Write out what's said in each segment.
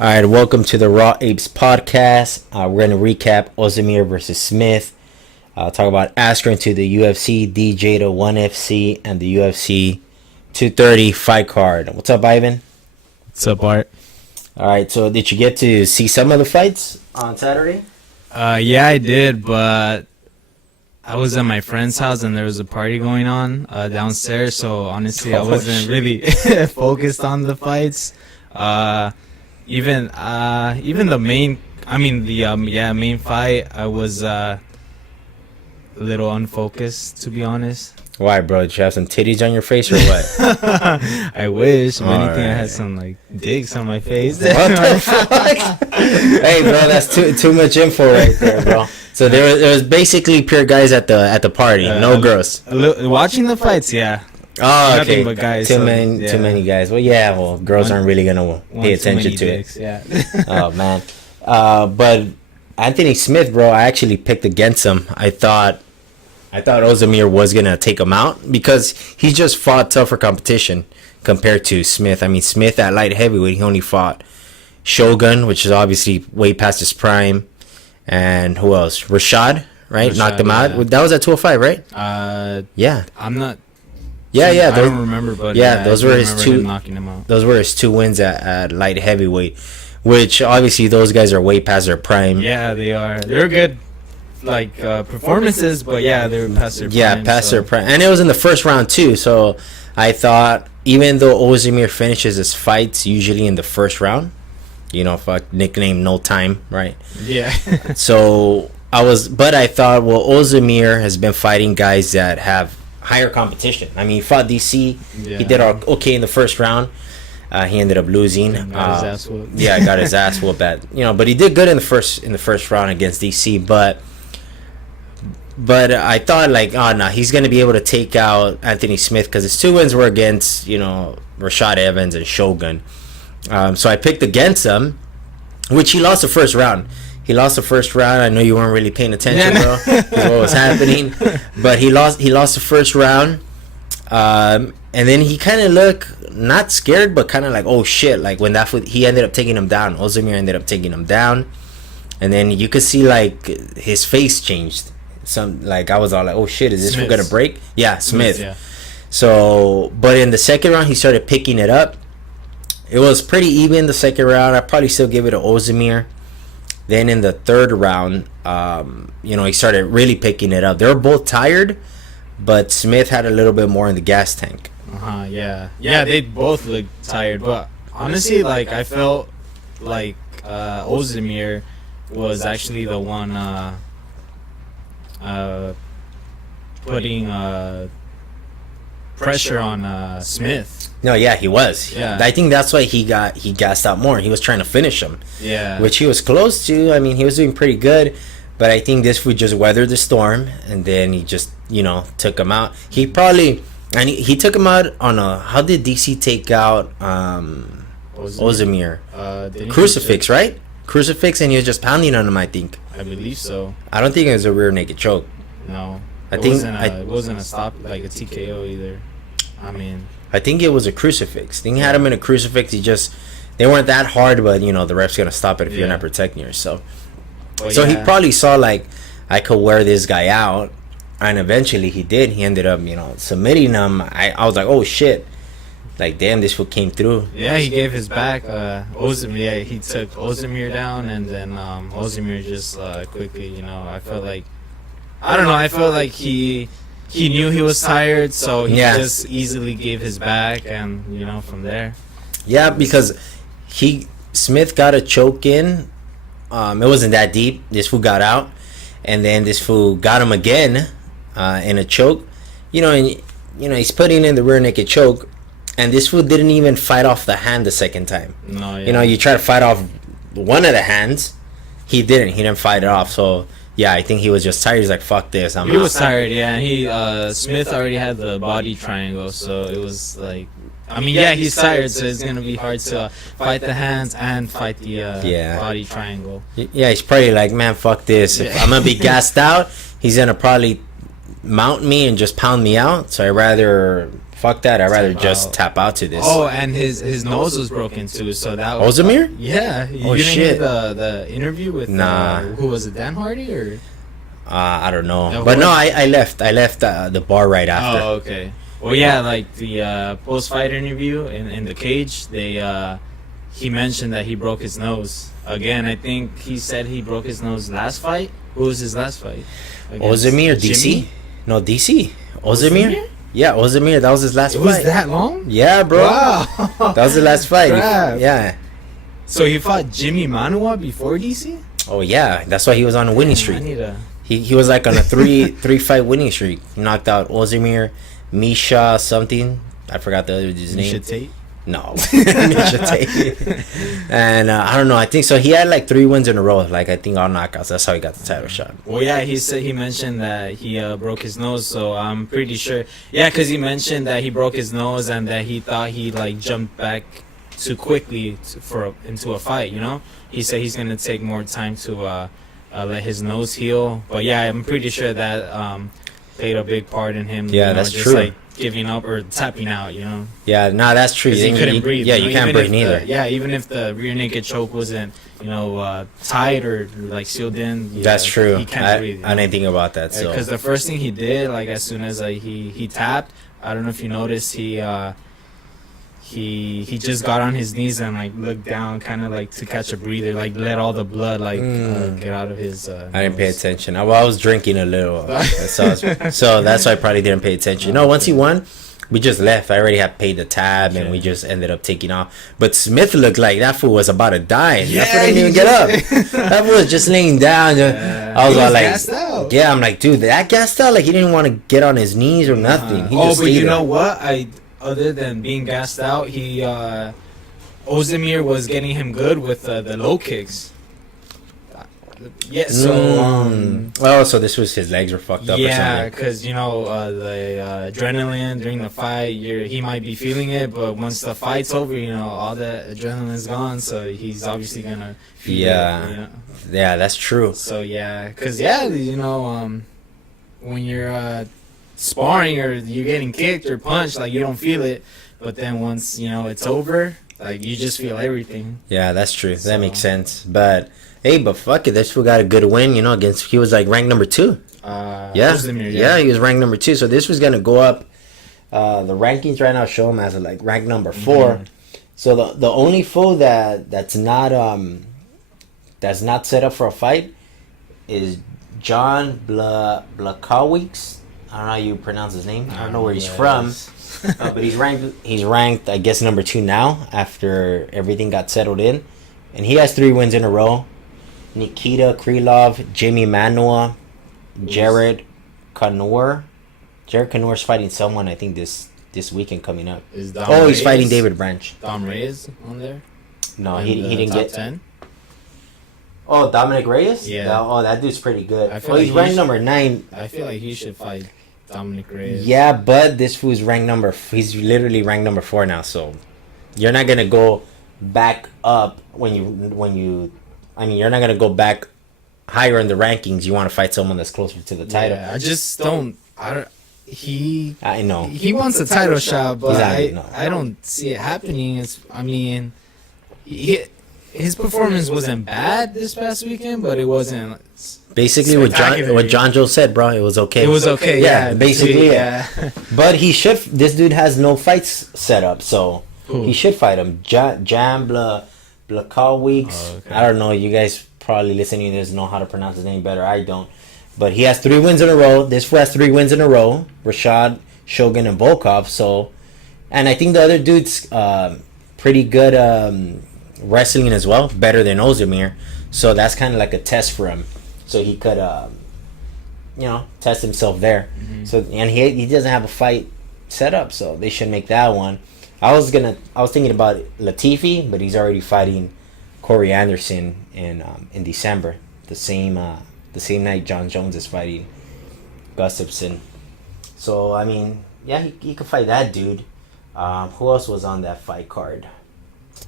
All right, welcome to the Raw Apes podcast. We're going to recap Oezdemir Vs Smith. Talk about Askren to the UFC, DJ to 1FC, and the UFC 230 fight card. What's up, Ivan? What's up, Art? All right, so did you get to see some of the fights on Saturday? Yeah, I did, but I was at my friend's house and there was a party going on downstairs. So honestly, I wasn't really focused on the fights. Even the main, main fight, I was a little unfocused, to be honest. Why, bro? Did you have some titties on your face or what? I wish. If anything, I had some like dicks on my face. What the fuck? Hey, bro, that's too much info right there, bro. So there was basically pure guys at the party, no girls. Watching the fights, yeah. Oh, Nothing okay. but guys, too many guys. Well, girls aren't really gonna pay attention to dicks, it. Yeah. Oh man. But Anthony Smith, bro, I actually picked against him. I thought Oezdemir was gonna take him out because he just fought tougher competition compared to Smith. I mean, Smith at light heavyweight, he only fought Shogun, which is obviously way past his prime, and who else? Rashad, right? Knocked him out. That was at 205, right? Yeah. I'm not. Yeah. I don't remember, but those were his two. Knocking him out. Those were his two wins at light heavyweight, which obviously those guys are way past their prime. Yeah, they are. They're good, performances, but yeah, they're past their prime. Yeah, past their prime, and it was in the first round too. So I thought, even though Oezdemir finishes his fights usually in the first round, nickname No Time, right? Yeah. So but I thought, well, Oezdemir has been fighting guys that have higher competition. I mean, he fought DC. Yeah. He did okay in the first round. He ended up losing. Got his ass whooped. Yeah, got his ass whooped but he did good in the first round against DC. But I thought he's gonna be able to take out Anthony Smith because his two wins were against Rashad Evans and Shogun. So I picked against him, which he lost the first round. I know you weren't really paying attention, bro, to what was happening. But he lost the first round. And then he kind of looked not scared, but kind of like, oh shit. Like when he ended up taking him down. Oezdemir ended up taking him down. And then you could see his face changed. I was all like, oh shit, is this one gonna break? Yeah, Smith. Yeah. So, but in the second round, he started picking it up. It was pretty even the second round. I'd probably still give it to Oezdemir. Then in the third round, he started really picking it up. They were both tired, but Smith had a little bit more in the gas tank. Yeah, they both looked tired. But honestly, I felt like Oezdemir was actually the one putting pressure on Smith. No, yeah, he was. Yeah. I think that's why he gassed out more. He was trying to finish him. Yeah. Which he was close to. I mean, he was doing pretty good. But I think this would just weather the storm. And then he just, took him out. He probably... And he took him out on a... How did DC take out Oezdemir? Crucifix, right? Crucifix, and he was just pounding on him, I think. I believe so. I don't think it was a rear naked choke. No. It wasn't a stop, a TKO either. I think it was a crucifix. I think he had him in a crucifix. They weren't that hard, but the ref's gonna stop it if you're not protecting yourself. He probably saw I could wear this guy out, and eventually he did. He ended up submitting him. I was like, oh shit, damn, this fool came through. Yeah, he gave his back. Oezdemir, he took Oezdemir down, and then Oezdemir just quickly, I felt like he knew he was tired, so he just easily gave his back, and from there. Yeah, because Smith got a choke in. It wasn't that deep. This fool got out, and then this fool got him again in a choke. He's putting in the rear naked choke, and this fool didn't even fight off the hand the second time. No, yeah. You try to fight off one of the hands, he didn't. He didn't fight it off. So. Yeah, I think he was just tired. He's like, fuck this. He was tired, yeah. And Smith already had the body triangle, so it was like... he's tired, so it's going to be hard to fight the hands and fight the body triangle. Yeah, he's probably like, man, fuck this. If I'm going to be gassed out, he's going to probably mount me and just pound me out. So I'd rather fuck that. I'd rather Tap just out. tap out to this. Oh, and his nose was broken too. So that was Oezdemir? Yeah. You Oh, didn't shit. hear the interview with Nah. who was it? Dan Hardy or? I don't know. No, But no, what? I left. I left the bar right after. Oh, okay. Well, yeah, like the post-fight interview in the cage, he mentioned that he broke his nose again. I think he said he broke his nose last fight. Who was his last fight? Against Oezdemir, DC? Jimmy? No, DC. Oezdemir? Yeah, Oezdemir. That was his last It fight. was that long? Yeah, bro. Wow. That was the last fight. Crap. Yeah. So he fought Jimmy Manua before DC? Oh yeah, that's why he was on a winning I streak. need to. He was like on a three fight winning streak. He knocked out Oezdemir, Misha something. I forgot the other dude's name. Should take. No, Misha Tate. And I don't know. I think so. He had like 3 wins in a row. Like I think all knockouts. That's how he got the title shot. Well, yeah, he mentioned that he broke his nose, so I'm pretty sure. Yeah, because he mentioned that he broke his nose and that he thought he like jumped back too quickly into a fight. You know, he said he's gonna take more time to let his nose heal. But yeah, I'm pretty sure that played a big part in him. Yeah, you know, that's just true. Like giving up or tapping out. You know. Yeah, nah, that's true. 'Cause he couldn't breathe. Yeah, you know, you can't even breathe if neither. Yeah, even if the rear naked choke wasn't, tight or like sealed in. Yeah, That's true. He can't breathe. I didn't think about that. So Because the first thing he did, like as soon as he tapped, I don't know if you noticed, he just got on his knees and like looked down, kind of like to catch a breather, like let all the blood get out of his. I didn't pay attention. I was drinking a little, so that's why I probably didn't pay attention. No, once he won, we just left. I already had paid the tab, and we just ended up taking off. But Smith looked like that fool was about to die. Yeah, that fool didn't even get up. That fool was just laying down. I was all like, gassed out. yeah, I'm like, dude, that gassed out. Like he didn't want to get on his knees or nothing. He just but you stayed know there. what? Other than being gassed out, Oezdemir was getting him good with the low kicks. Yeah, so so this was his legs were fucked up. yeah, or something. because the adrenaline during the fight, he might be feeling it, but once the fight's over, all the adrenaline's gone, so he's obviously gonna feel it. Yeah, that's true. So yeah, because when you're sparring or you're getting kicked or punched, like you don't feel it, but then once it's over, like you just feel everything. Yeah, that's true. That makes sense. But hey, fuck it, this fool got a good win, against he was like ranked number 2. Oezdemir, Yeah, he was ranked number 2. So this was gonna go up. The rankings right now show him as like ranked number 4. Mm-hmm. So the only foe that's not set up for a fight is John Blachowicz. I don't know how you pronounce his name. I don't know where he's from. But he's ranked, I guess, number 2 now after everything got settled in. And he has 3 wins in a row. Nikita Krylov, Jimmy Manua, Jared Kanor. Jared Kanor's fighting someone, I think, this weekend coming up. Is Dom he's Reyes? fighting David Branch. Dom Reyes on there? No, In he the didn't top get 10? Oh, Dominic Reyes? Yeah. That dude's pretty good. I feel like He's he ranked should- number 9. I feel like he should fight Dominic Reyes. Yeah, but this fool's ranked he's literally ranked number 4 now, so you're not gonna go back up you're not gonna go back higher in the rankings. You want to fight someone that's closer to the title. Yeah, I just don't. He I know. he wants a title shot, but Exactly, no. I don't see it happening. His performance wasn't bad this past weekend, but it wasn't. Basically, what John Joe said, bro, it was okay. It was okay. Yeah, basically, yeah. yeah. But he should. This dude has no fights set up, so he should fight him. Jan Blachowicz. Oh, okay. I don't know. You guys probably listening to this know how to pronounce his name better. I don't. But he has 3 wins in a row. This fool has 3 wins in a row. Rashad, Shogun, and Volkov. So, and I think the other dude's pretty good wrestling as well, better than Oezdemir. So that's kind of like a test for him. So he could, test himself there. Mm-hmm. So and he doesn't have a fight set up, so they should make that one. I was thinking about Latifi, but he's already fighting Corey Anderson in December, the same night John Jones is fighting Gustafsson. So I mean, yeah, he could fight that dude. Who else was on that fight card?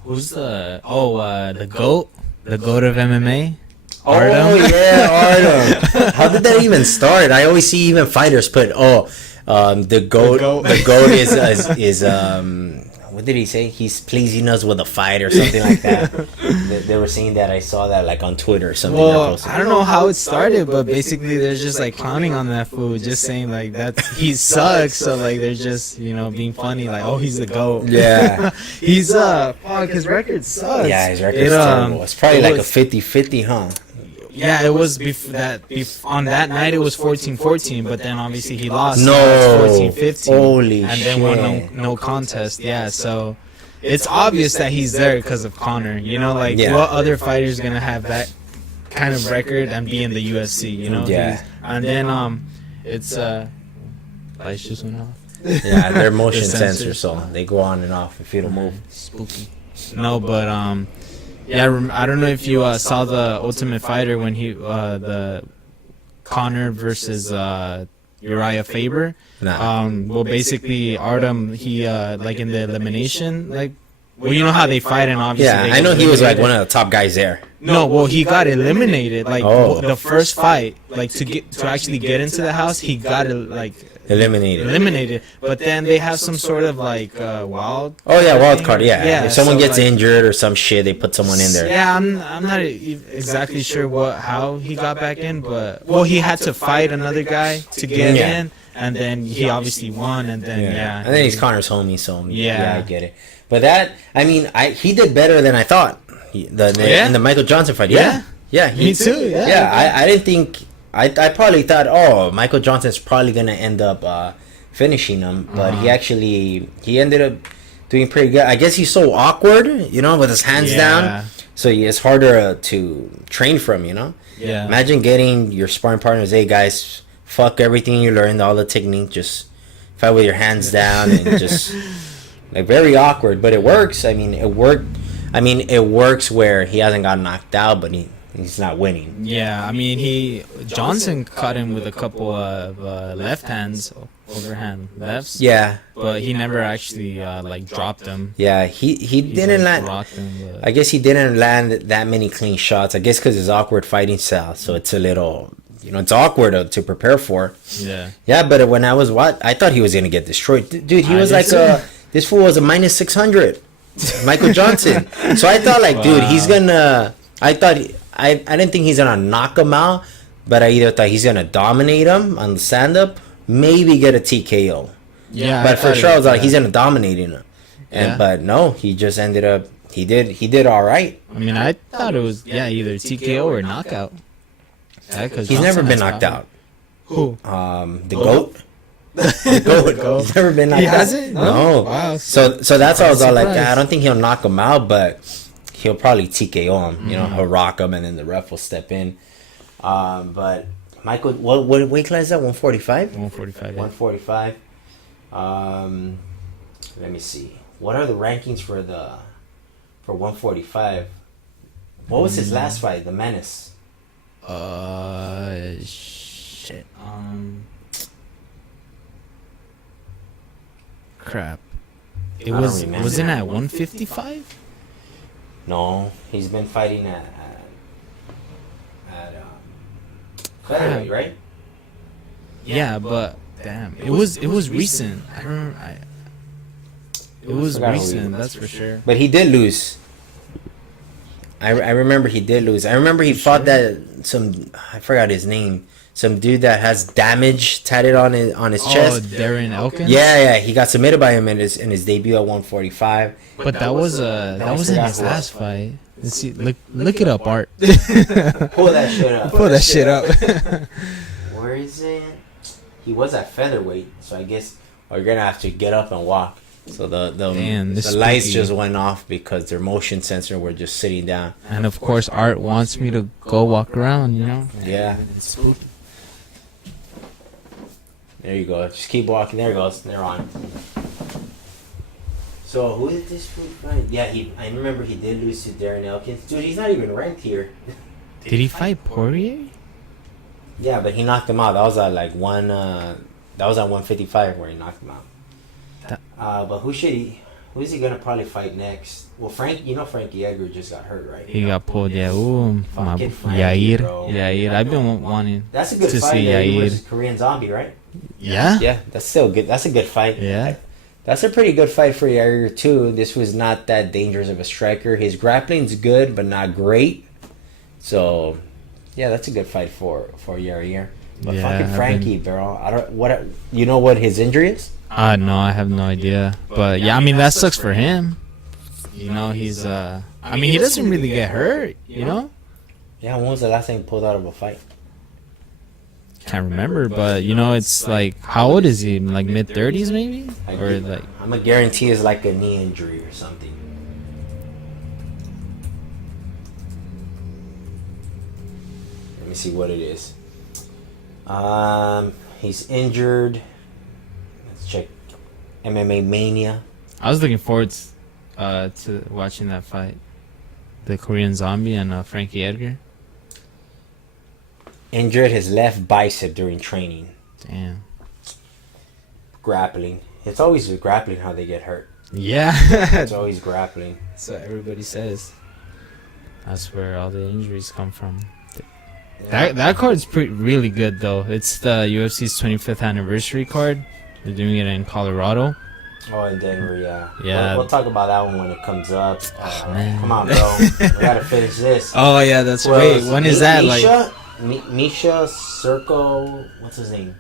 Who's the GOAT? The GOAT of MMA? Oh yeah, Artem. How did that even start? I always see even fighters put The goat. The goat is what did he say? He's pleasing us with a fight or something like that. They were saying that. I saw that like on Twitter or something. Well, I don't know how it started, but basically they're just like clowning on that fool, just saying like that he sucks. So like they're just being funny, like, oh, he's the GOAT. Yeah. He's fuck, his record sucks. Yeah, his record's terrible. It's probably like a 50-50, huh? Yeah, it was on that night it was 14-14, but then obviously he lost. No, so it's 14-15. Holy and shit. then won no contest. Yeah, so it's obvious that he's there because of Conor. What other fighter's gonna have that kind of record and be in the UFC? Yeah. And then it's lights just went off. Yeah, they're motion sensors, so they go on and off if you don't move. Spooky. No, but yeah, I don't know if you saw the Ultimate Fighter when the Conor versus Uriah Faber. Nah. Well, basically Artem, he like in the elimination, like, well, you know how they fight, and obviously Yeah, I know he was like one of the top guys there. No, well, he got eliminated. Like the first fight, like to actually get into the house, he got eliminated. But then they have some sort of like wild. Oh yeah, wild card. Yeah. If someone gets like, injured or some shit, they put someone in there. Yeah, I'm not exactly sure how he got back in, but well, he had to fight another guy to get in, and then he obviously won, and then and then he's Connor's homie, so yeah, I get it. But that, I mean, he did better than I thought. In the Michael Johnson fight. Yeah. Me too. Yeah, I didn't think. I probably thought, oh, Michael Johnson's probably gonna end up finishing him, but he ended up doing pretty good. I guess he's so awkward, with his hands down, so it's harder to train from. Yeah. Imagine getting your sparring partners, hey guys, fuck everything you learned, all the technique, just fight with your hands down and just like very awkward, but it works. I mean, it worked. It works where he hasn't got knocked out, but he's not winning. Yeah, I mean, Johnson caught him with a couple of left hands, overhand lefts. Yeah, but he never actually dropped him. Yeah, he didn't land. I guess he didn't land that many clean shots. I guess because his awkward fighting style, so it's a little, it's awkward to prepare for. Yeah. Yeah, but when I thought he was gonna get destroyed, dude. He was like this fool was a minus 600. Michael Johnson. So I thought dude, he's gonna. I didn't think he's gonna knock him out, but I either thought he's gonna dominate him on the stand up, maybe get a TKO. Yeah, but for sure I was like he's gonna dominate him, but no, he just ended up. He did all right. I mean, I thought it was either TKO or knockout. Yeah, because he's never been knocked out. Who? The GOAT. The GOAT. He's never been knocked out. He hasn't? No. Wow. So that's why I was all like, I don't think he'll knock him out, but he'll probably TKO him. He'll rock him, and then the ref will step in. But Michael, what weight class is that? 145. 145. Yeah. 145. Let me see. What are the rankings for 145? What was his last fight? The Menace. Shit. Crap. It wasn't at 155? No, he's been fighting at featherweight, right? Yeah, but damn, it was recent. I don't remember. It was recent, that's for sure. But he did lose. I remember he did lose. I remember he fought that I forgot his name. Some dude that has damage tatted on his chest. Oh, Darren Elkins? Yeah, he got submitted by him in his debut at 145. But that wasn't his last fight. Let's see, look it up, Art. Pull that shit up. Pull that shit up. Where is it? He was at featherweight, so I guess you're gonna have to get up and walk. So the lights just went off because their motion sensor were just sitting down. And of course, Art wants me to go walk around. Yeah. It's spooky. There you go. Just keep walking. There it goes. They're on. So who did this fool fight? Yeah, I remember he did lose to Darren Elkins. Dude, he's not even ranked here. Did he fight Poirier? Yeah, but he knocked him out. That was at that was at 155 where he knocked him out. But who is he gonna probably fight next? Well, Frankie Edgar just got hurt, right? He got pulled, yeah. Ooh, Yair. Yair. I've been wanting That's a good to fight, see Yair versus Korean Zombie, right? Yeah. Yeah, that's still good. That's a good fight. Yeah. That's a pretty good fight for Yair too. This was not that dangerous of a striker. His grappling's good, but not great. So, yeah, that's a good fight for Yair. But Yeah, fucking I've Frankie, bro. I don't what you know what his injury is? No, I have no idea. But yeah, I mean that sucks for him. You know, he's I mean he doesn't really get hurt, you know? Yeah, when was the last time he pulled out of a fight? Can't remember, but you know, it's like how old is he? Like mid-30s maybe? Or like I'm gonna guarantee it's like a knee injury or something. Let me see what it is. He's injured. Let's check MMA Mania. I was looking forward to watching that fight. The Korean Zombie and Frankie Edgar. Injured his left bicep during training. Damn. Grappling. It's always with grappling how they get hurt. Yeah. It's always grappling. So everybody says. That's where all the injuries come from. That card's really good though. It's the UFC's 25th anniversary card. They're doing it in Colorado. Oh, in Denver, yeah. Yeah. We'll talk about that one when it comes up. Man. Come on, bro. We gotta finish this. Oh yeah, that's right. When is that? Misha? Misha Circle. What's his name?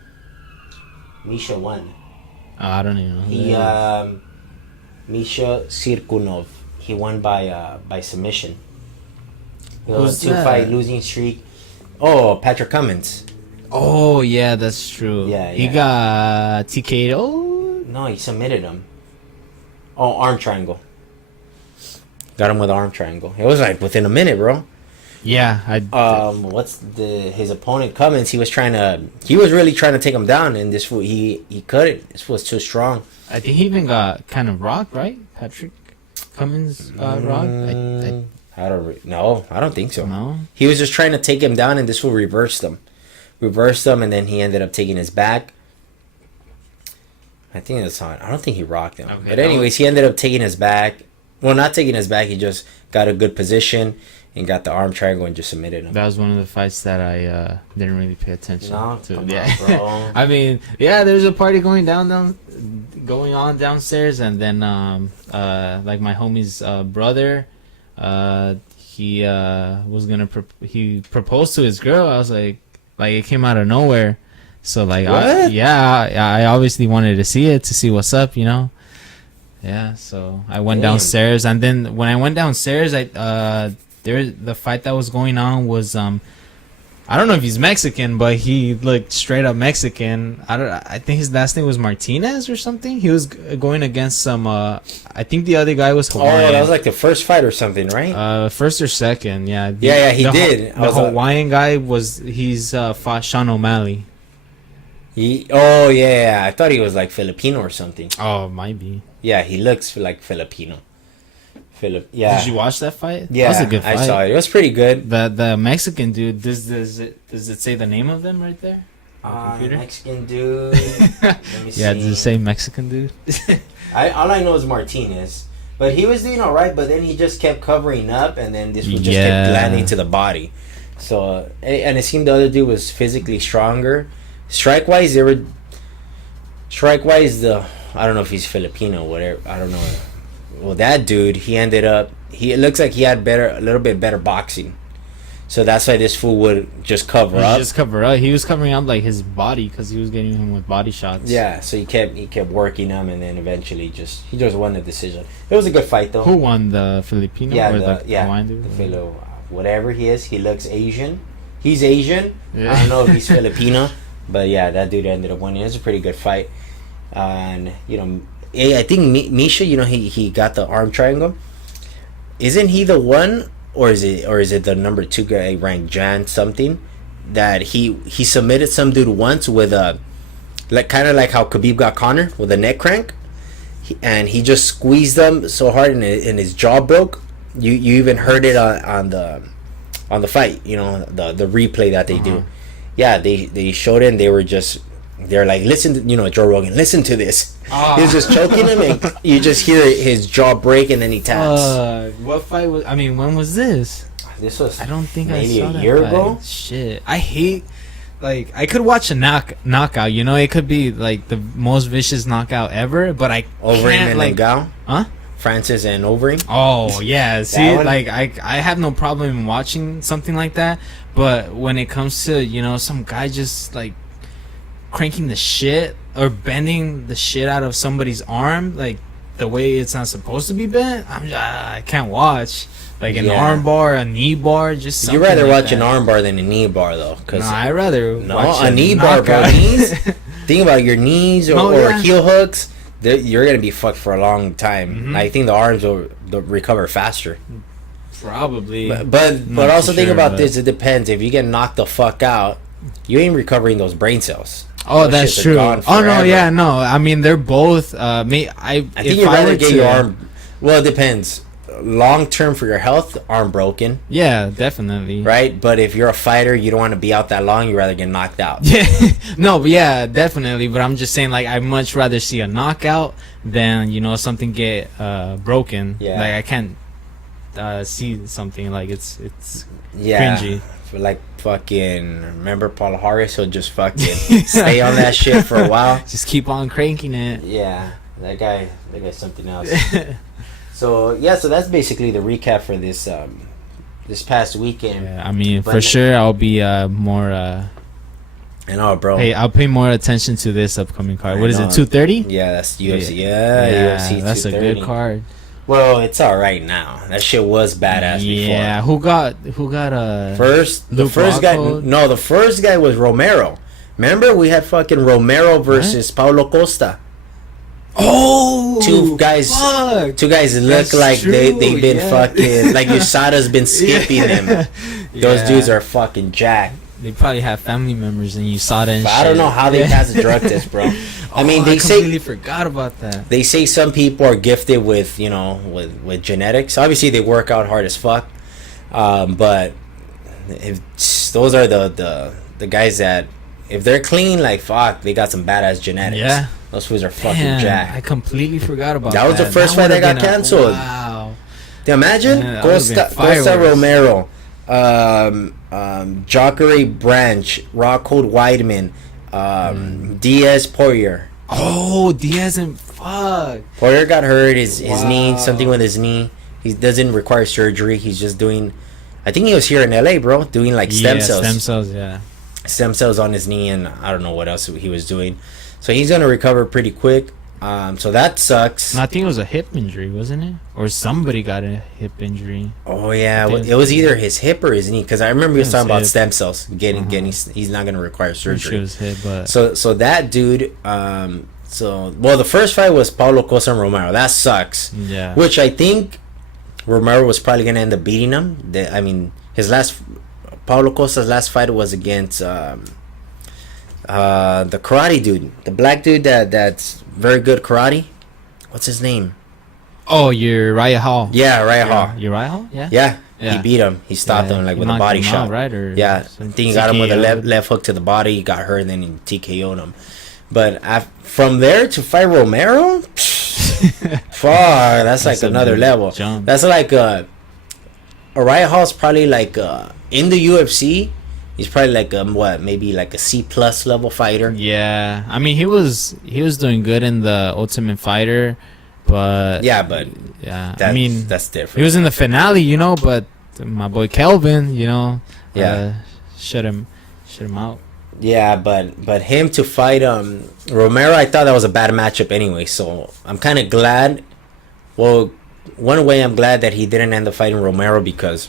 Misha won. Oh, I don't even know. Misha Sirkunov. He won by submission. It was Who's a 2-fight that? losing streak. Oh, Patrick Cummins. Oh yeah, that's true. Yeah, He yeah. got TK'd. No, he submitted him. Oh, arm triangle. Got him with arm triangle. It was like within a minute, bro. Yeah, His opponent Cummins? He was really trying to take him down, and this fool he couldn't. This was too strong. I think he even got kind of rocked, right? Patrick Cummins rocked. I don't think so. No. He was just trying to take him down, and this fool reversed him, and then he ended up taking his back. I think that's on. I don't think he rocked him. Okay, But anyways, he ended up taking his back. Well, not taking his back. He just got a good position and got the arm triangle and just submitted him. That was one of the fights that I didn't really pay attention to. Come Yeah. on, bro. I mean, yeah, there's a party going on downstairs, and then like my homie's brother, he was gonna he proposed to his girl. I was like it came out of nowhere. So like I obviously wanted to see it, to see what's up, you know. Yeah, so I went downstairs, and then when I went downstairs, the fight that was going on was I don't know if he's Mexican, but he looked straight up Mexican. I think his last name was Martinez or something. He was going against some I think the other guy was Hawaiian. Oh, that was like the first fight or something, right? First or second, yeah. Yeah, he did. The Hawaiian guy he's fought Sean O'Malley. Yeah. I thought he was like Filipino or something. Oh, might be. Yeah, he looks like Filipino. Yeah. Did you watch that fight? Yeah, that was a good fight. I saw it. It was pretty good. The Mexican dude. Does it say the name of them right there? Mexican dude. Let me see. Yeah, does it say Mexican dude? All I know is Martinez, but he was doing all right. But then he just kept covering up, and then this one just kept landing to the body. So and it seemed the other dude was physically stronger. Strike wise, I don't know if he's Filipino or whatever. I don't know. Well, that dude, it looks like he had a little bit better boxing. So that's why this fool would just cover up. He was covering up like his body because he was getting him with body shots. Yeah, so he kept working him, and then eventually he just won the decision. It was a good fight though. Who won, the Filipino or the Hawaiian dude? The Filo, whatever he is. He looks Asian. He's Asian. Yeah. I don't know if he's Filipino, but yeah, that dude ended up winning. It was a pretty good fight, and I think Misha, he got the arm triangle. Isn't he the one, or is it the number 2 guy ranked Jan something, that he submitted some dude once with a kind of like how Khabib got Conor with a neck crank, and he just squeezed them so hard and his jaw broke. You even heard it on the fight. The replay that they do. Yeah, they showed it, and they're like, listen to, Joe Rogan, listen to this. He's just choking him, and you just hear his jaw break, and then he taps. What fight was? I mean, when was this? This was I don't think maybe I saw a that year fight. ago. Shit, I hate like I could watch a knockout. You know, it could be like the most vicious knockout ever, but I Overeem can't and like. Ngannou? Huh? Francis and Overeem? Oh yeah, see, one? like I have no problem in watching something like that, but when it comes to, you know, some guy just like cranking the shit or bending the shit out of somebody's arm like the way it's not supposed to be bent, I can't watch. Like an arm bar, a knee bar, just something. You rather like watch that. an arm bar than a knee bar though, No, I'd rather watch a knee bar, bro. knockout. Knees. Think about your knees or, No, or yeah. heel hooks. You're gonna be fucked for a long time. Mhm. I think the arms will recover faster. Probably. But Not also too think sure, about but- this. It depends. If you get knocked the fuck out, you ain't recovering those brain cells. Oh, Those that's shits are true. gone Oh no, forever. yeah, no. I mean, they're both. I I think if you'd I rather were get to- your arm. Well, it depends. Long term for your health, arm broken, Yeah, definitely. right? But if you're a fighter, you don't want to be out that long. You rather get knocked out. Yeah, no, but yeah, definitely. But I'm just saying, like, I'd much rather see a knockout than, you know, something get broken. Yeah. Like I can't see something like it's Yeah. cringy. Like fucking. Remember Paul Harris? He'll just fucking stay on that shit for a while. Just keep on cranking it. Yeah, that guy's something else. So yeah, so that's basically the recap for this this past weekend. Yeah, I mean, But for sure, I'll be more. I know, bro. Hey, I'll pay more attention to this upcoming card. I What is know. it? 230. Yeah, that's UFC. Yeah, UFC. that's a 230. good card. Well, it's all right now. That shit was badass Yeah, who got before. First, the Luke first guy. Rockhold? No, the first guy was Romero. Remember, we had fucking Romero versus Paulo Costa. Oh, Two guys fuck. Two guys look That's like they've true, been yeah. fucking like USADA's been skipping them. Those Yeah. dudes are fucking jacked. They probably have family members in USADA and But shit. I don't know how they Yeah. pass the drug test, bro. I mean, Oh, they I say completely forgot about that. they say some people are gifted with, you know, with genetics. Obviously, they work out hard as fuck. But if those are the guys that, if they're clean, like fuck, they got some badass genetics. Yeah. Those fools are fucking Damn, I jacked. completely forgot about that. That was the first fight that got would've been canceled. Wow. Imagine Yeah, that would've been Costa fireworks. Romero, Jacare Branch, Rockhold Weidman, Diaz Poirier. Oh, Diaz and fuck. Poirier got hurt. His knee, Wow. something with his knee. He doesn't require surgery. He's just doing. I think he was here in LA, bro, doing like stem cells. Stem cells, yeah. Stem cells on his knee, and I don't know what else he was doing. So he's gonna recover pretty quick. So that sucks. No, I think it was a hip injury, wasn't it? Or somebody got a hip injury. Oh yeah, I think it was either his hip or his knee, because I remember he was It was talking about hip. stem cells. Getting, he's not gonna require Pretty sure surgery. it was hip, but So that dude. The first fight was Paulo Costa and Romero. That sucks. yeah. Which I think Romero was probably gonna end up beating him. I mean, Paulo Costa's last fight was against the karate dude, the black dude that's very good karate. What's his name? Oh, you're Raya Hall. Yeah, Raya Hall. You're Raya Hall? Yeah. Yeah, Yeah. he beat him. He stopped Yeah, him like he with a knocked body him shot. out, right? Or Yeah, I some think he got him with a TKO. left hook to the body. He got hurt, and then he TKO'd him. But from there to fight Romero, far. That's like a another big level. jump. That's like Uriah Hall's probably like in the UFC. He's probably like maybe like a C+ level fighter. Yeah, I mean he was doing good in the Ultimate Fighter, but Yeah, but yeah, that, I mean that's different. he was in the finale, you know, but my boy Kelvin, you know, Yeah. shut him out. Yeah, but him to fight Romero, I thought that was a bad matchup anyway. So I'm kind of glad. Well, one way I'm glad that he didn't end up fighting Romero, because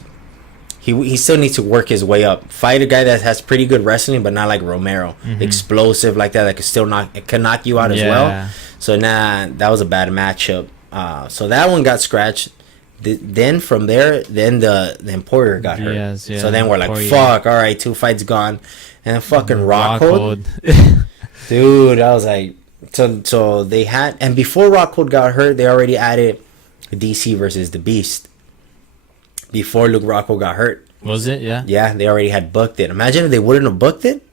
he still needs to work his way up. Fight a guy that has pretty good wrestling, but not like Romero, explosive like that. That could still can knock you out as well. Yeah. So that was a bad matchup. So that one got scratched. Then from there, then Poirier got hurt. Yes, yeah, So then we're like, Poirier. fuck, all right, 2 fights gone. And then fucking Rockhold. Rockhold. Dude, I was like, so they had, and before Rockhold got hurt, they already added DC versus the Beast. Before Luke Rockhold got hurt. Was it? Yeah. Yeah, they already had booked it. Imagine if they wouldn't have booked it.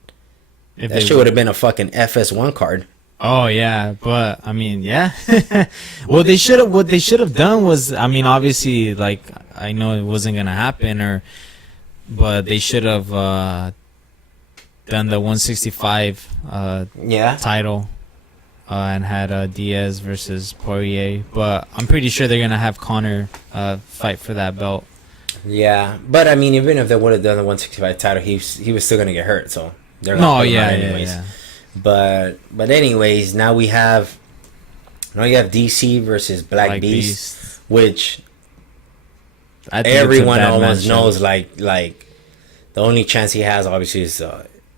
If That they shit would have been a fucking FS1 card. Oh yeah, but I mean, yeah. What they should have done was, I mean, obviously, like I know it wasn't gonna happen, but they should have done the 165 Yeah. title and had Diaz versus Poirier. But I'm pretty sure they're gonna have Conor fight for that belt. Yeah, but I mean, even if they would have done the 165 title, he was still gonna get hurt. So they're No, put him yeah, out yeah. But anyways, now you have DC versus Black Beast, which I think everyone it's a bad almost matchup. knows. Like the only chance he has, obviously, is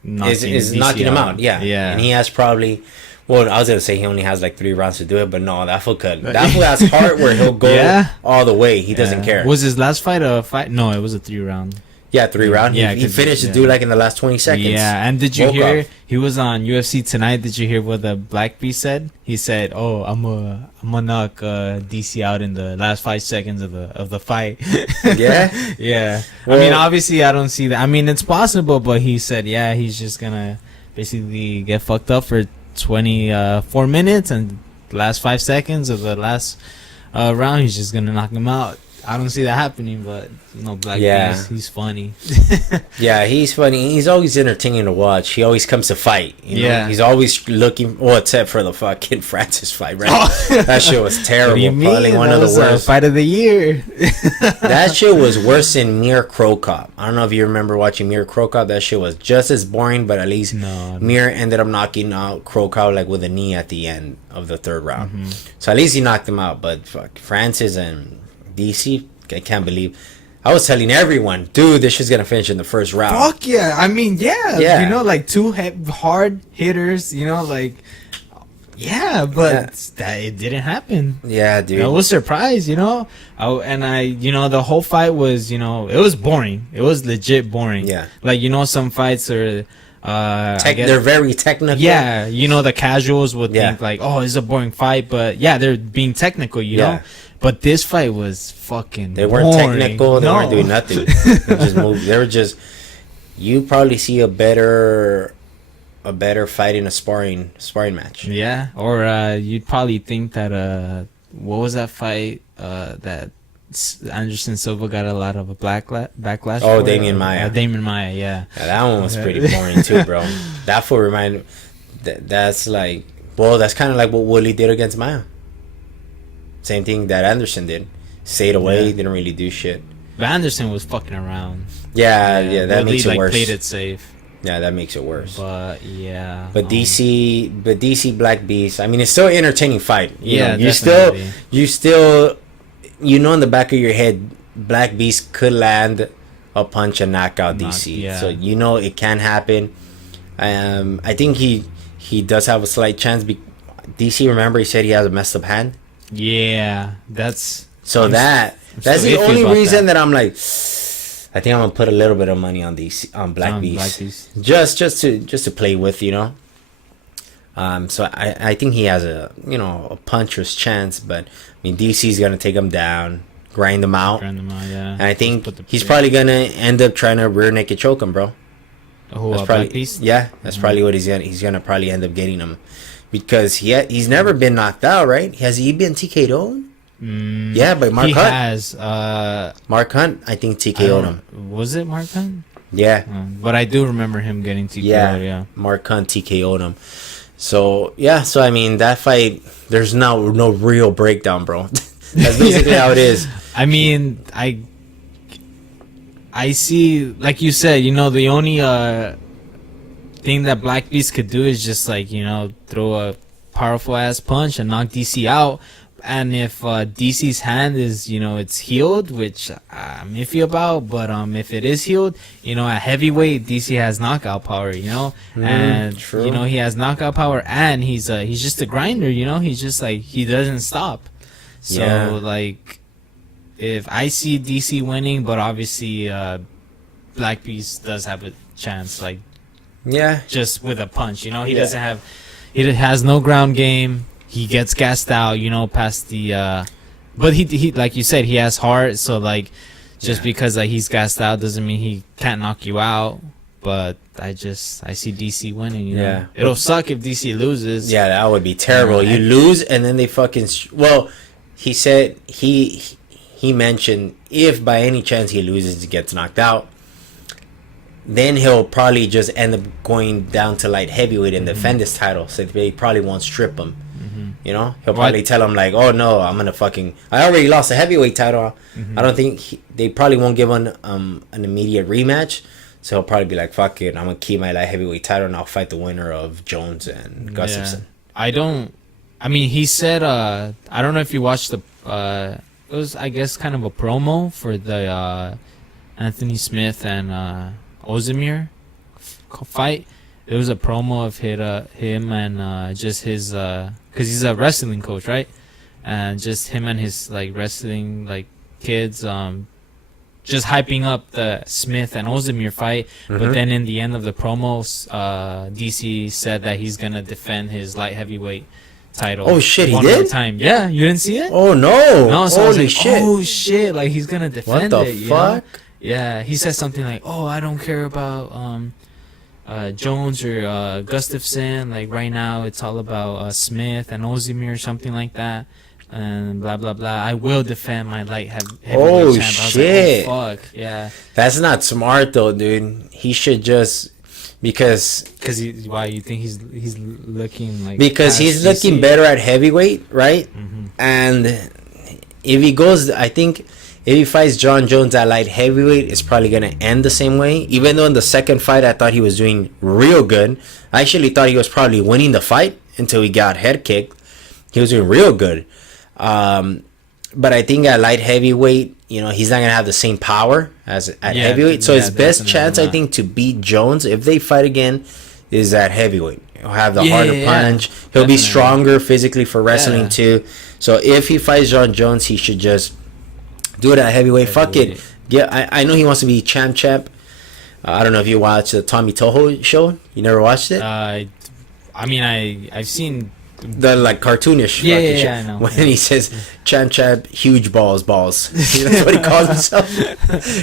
knocking DC him out. Yeah, yeah. And he has probably. Well, I was gonna say he only has like 3 rounds to do it, but no, that fool could. That fool has heart where he'll go Yeah. all the way. He doesn't care. Was his last fight a fight? No, it was a 3-round. Yeah, 3 round. Yeah, he finished the dude like in the last 20 seconds. Yeah, and did you Woke hear up. he was on UFC Tonight? Did you hear what the Black Beast said? He said, "Oh, I'm gonna knock DC out in the last 5 seconds of the fight." Yeah? Yeah. Well- I mean, obviously, I don't see that. I mean, it's possible, but he said, yeah, he's just gonna basically get fucked up for 24 minutes, and the last 5 seconds of the last round, he's just gonna knock him out. I don't see that happening, but Black Beast, he's funny. Yeah, he's funny. He's always entertaining to watch. He always comes to fight. You know? Yeah. He's always looking. Well, except for the fucking Francis fight, right? That shit was terrible. What do you mean? Probably one That of the was, worst. fight of the year. That shit was worse than Mir Crow Cop. I don't know if you remember watching Mir Crow Cop. That shit was just as boring, but at least No. Mir ended up knocking out Crow Cop like with a knee at the end of the 3rd round. Mm-hmm. So at least he knocked him out. But fuck, Francis and DC, I can't believe. I was telling everyone, dude, this shit's gonna finish in the 1st round. Fuck yeah! I mean, yeah. Yeah. Like 2 hard hitters. Yeah, but that it didn't happen. Yeah, dude. I was surprised, the whole fight was, it was boring. It was legit boring. Yeah. Like, some fights are, They're very technical. yeah, the casuals would Yeah. think like, oh, it's a boring fight, but yeah, they're being technical, you know. But this fight was fucking. They weren't boring. technical. They No. weren't doing nothing. They just moved. They were just. You probably see a better fight in a sparring match. Yeah, or you'd probably think that what was that fight that Anderson Silva got a lot of a backlash? Oh, for? Damian Maia. Damian Maia, yeah. Yeah, that one was pretty boring too, bro. That fool reminded. That's like. Well, that's kind of like what Woodley did against Maia. Same thing that Anderson did. Stayed away, didn't really do shit. But Anderson was fucking around. Yeah, that Woodley, makes it worse. Played it safe. Yeah, that makes it worse. But yeah. But DC Black Beast. I mean, it's still an entertaining fight. Yeah, you still, in the back of your head, Black Beast could land a punch and knock out DC. Yeah. So it can happen. I think he does have a slight chance. DC, remember, he said he has a messed up hand. Yeah, that's That's still the iffy only about reason that. that I'm like, I think I'm gonna put a little bit of money on Black Beast. Just to play with, So I think he has a puncher's chance, but I mean DC's gonna take him down, grind him out, yeah. and I think he's probably gonna end up trying to rear naked choke him, bro. That's Black Beast. Yeah, that's probably what he's gonna probably end up getting him, because he's never been knocked out, right? Has he been TKO'd? Yeah, but Mark Hunt. Has Mark Hunt, I think TKO'd him. Was it Mark Hunt? Yeah. But I do remember him getting TKO'd, yeah. Mark Hunt TKO'd him. So I mean, that fight, there's no real breakdown, bro. That's basically how it is. I mean, I see, like you said, the only thing that Black Beast could do is just like, throw a powerful ass punch and knock DC out. And if DC's hand is, it's healed, which I'm iffy about, but if it is healed, at heavyweight, DC has knockout power, and true. He has knockout power, and he's just a grinder, he's just like, he doesn't stop. So like, if I see DC winning, but obviously Black Beast does have a chance, like, just with a punch, he doesn't have, he has no ground game. He gets gassed out, past the but he like you said, he has heart, so like just because like he's gassed out doesn't mean he can't knock you out. But I see DC winning, Yeah. It'll suck if DC loses. Yeah, that would be terrible. You lose and then they fucking well, he said he mentioned if by any chance he loses, he gets knocked out, then he'll probably just end up going down to light heavyweight and defend his title. So they probably won't strip him. You know, he'll probably tell him like, "Oh no, I'm gonna I already lost a heavyweight title. I don't think they probably won't give him an immediate rematch." So he'll probably be like, "Fuck it, I'm gonna keep my light heavyweight title and I'll fight the winner of Jones and Gustafson." I mean, he said, I don't know if you watched it was, I guess, kind of a promo for the Anthony Smith and Oezdemir fight. It was a promo of him and just his, because he's a wrestling coach, right? And just him and his like wrestling like kids, just hyping up the Smith and Oezdemir fight. But then in the end of the promos, DC said that he's gonna defend his light heavyweight title. Oh shit, he did? Time. Yeah, you didn't see it? Oh no! No, so holy I was like, shit! Oh shit! Like he's gonna defend it. What the fuck? You know? Yeah, he said something like, "Oh, I don't care about Jones or Gustafson. Like right now, it's all about Smith and Oezdemir or something like that." And blah blah blah. I will defend my light heavyweight Oh champ. shit! Like, oh fuck, yeah. That's not smart though, dude. He should just because why you think he's looking like because he's looking better at heavyweight, right? And if he goes, I think if he fights John Jones at light heavyweight, it's probably gonna end the same way. Even though in the second fight I thought he was doing real good. I actually thought he was probably winning the fight until he got head kicked. He was doing real good. But I think at light heavyweight, you know, he's not gonna have the same power as at heavyweight. So his best chance, I think, to beat Jones if they fight again is at heavyweight. He'll have the harder punch. He'll be stronger physically for wrestling too. So if he fights John Jones, he should just do it at heavyweight. Fuck it. Yeah, I know he wants to be champ. I don't know if you watched the Tommy Toho show. You never watched it? I mean, I've seen the like cartoonish shit. I know. When he says champ, huge balls. That's what he calls himself.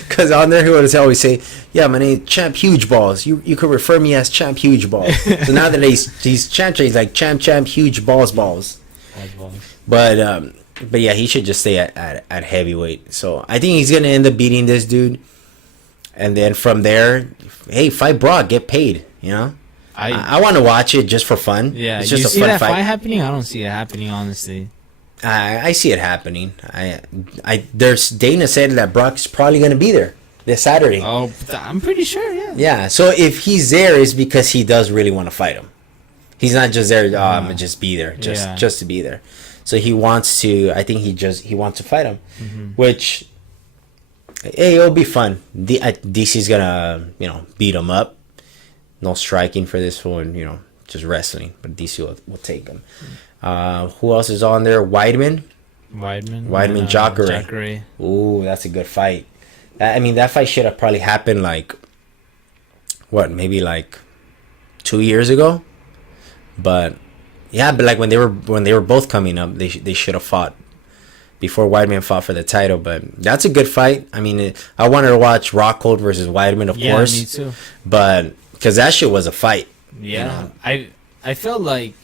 Because on there he would always say, "Yeah, my name champ, huge balls. You could refer me as champ, huge balls." So now that he's champ, he's like champ, huge balls. But yeah, he should just stay at heavyweight. So I think he's gonna end up beating this dude, and then from there, hey, fight Brock, get paid. You know. I want to watch it just for fun. Yeah, it's just you a see fun that fight happening? I don't see it happening, honestly. I see it happening. There's Dana said that Brock's probably gonna be there this Saturday. Oh, I'm pretty sure. Yeah. Yeah. So if he's there, it's because he does really want to fight him. He's not just there. I'm gonna just be there, just to be there. So he wants to. I think he wants to fight him, which, hey, it'll be fun. DC's gonna beat him up. No striking for this one, just wrestling. But DC will take him. Who else is on there? Weidman, Jacare. Ooh, that's a good fight. I mean, that fight should have probably happened maybe 2 years ago. But yeah, but when they were both coming up, they should have fought before Weidman fought for the title. But that's a good fight. I mean, I wanted to watch Rockhold versus Weidman, of course. Me too. But because that shit was a fight. Yeah, I felt like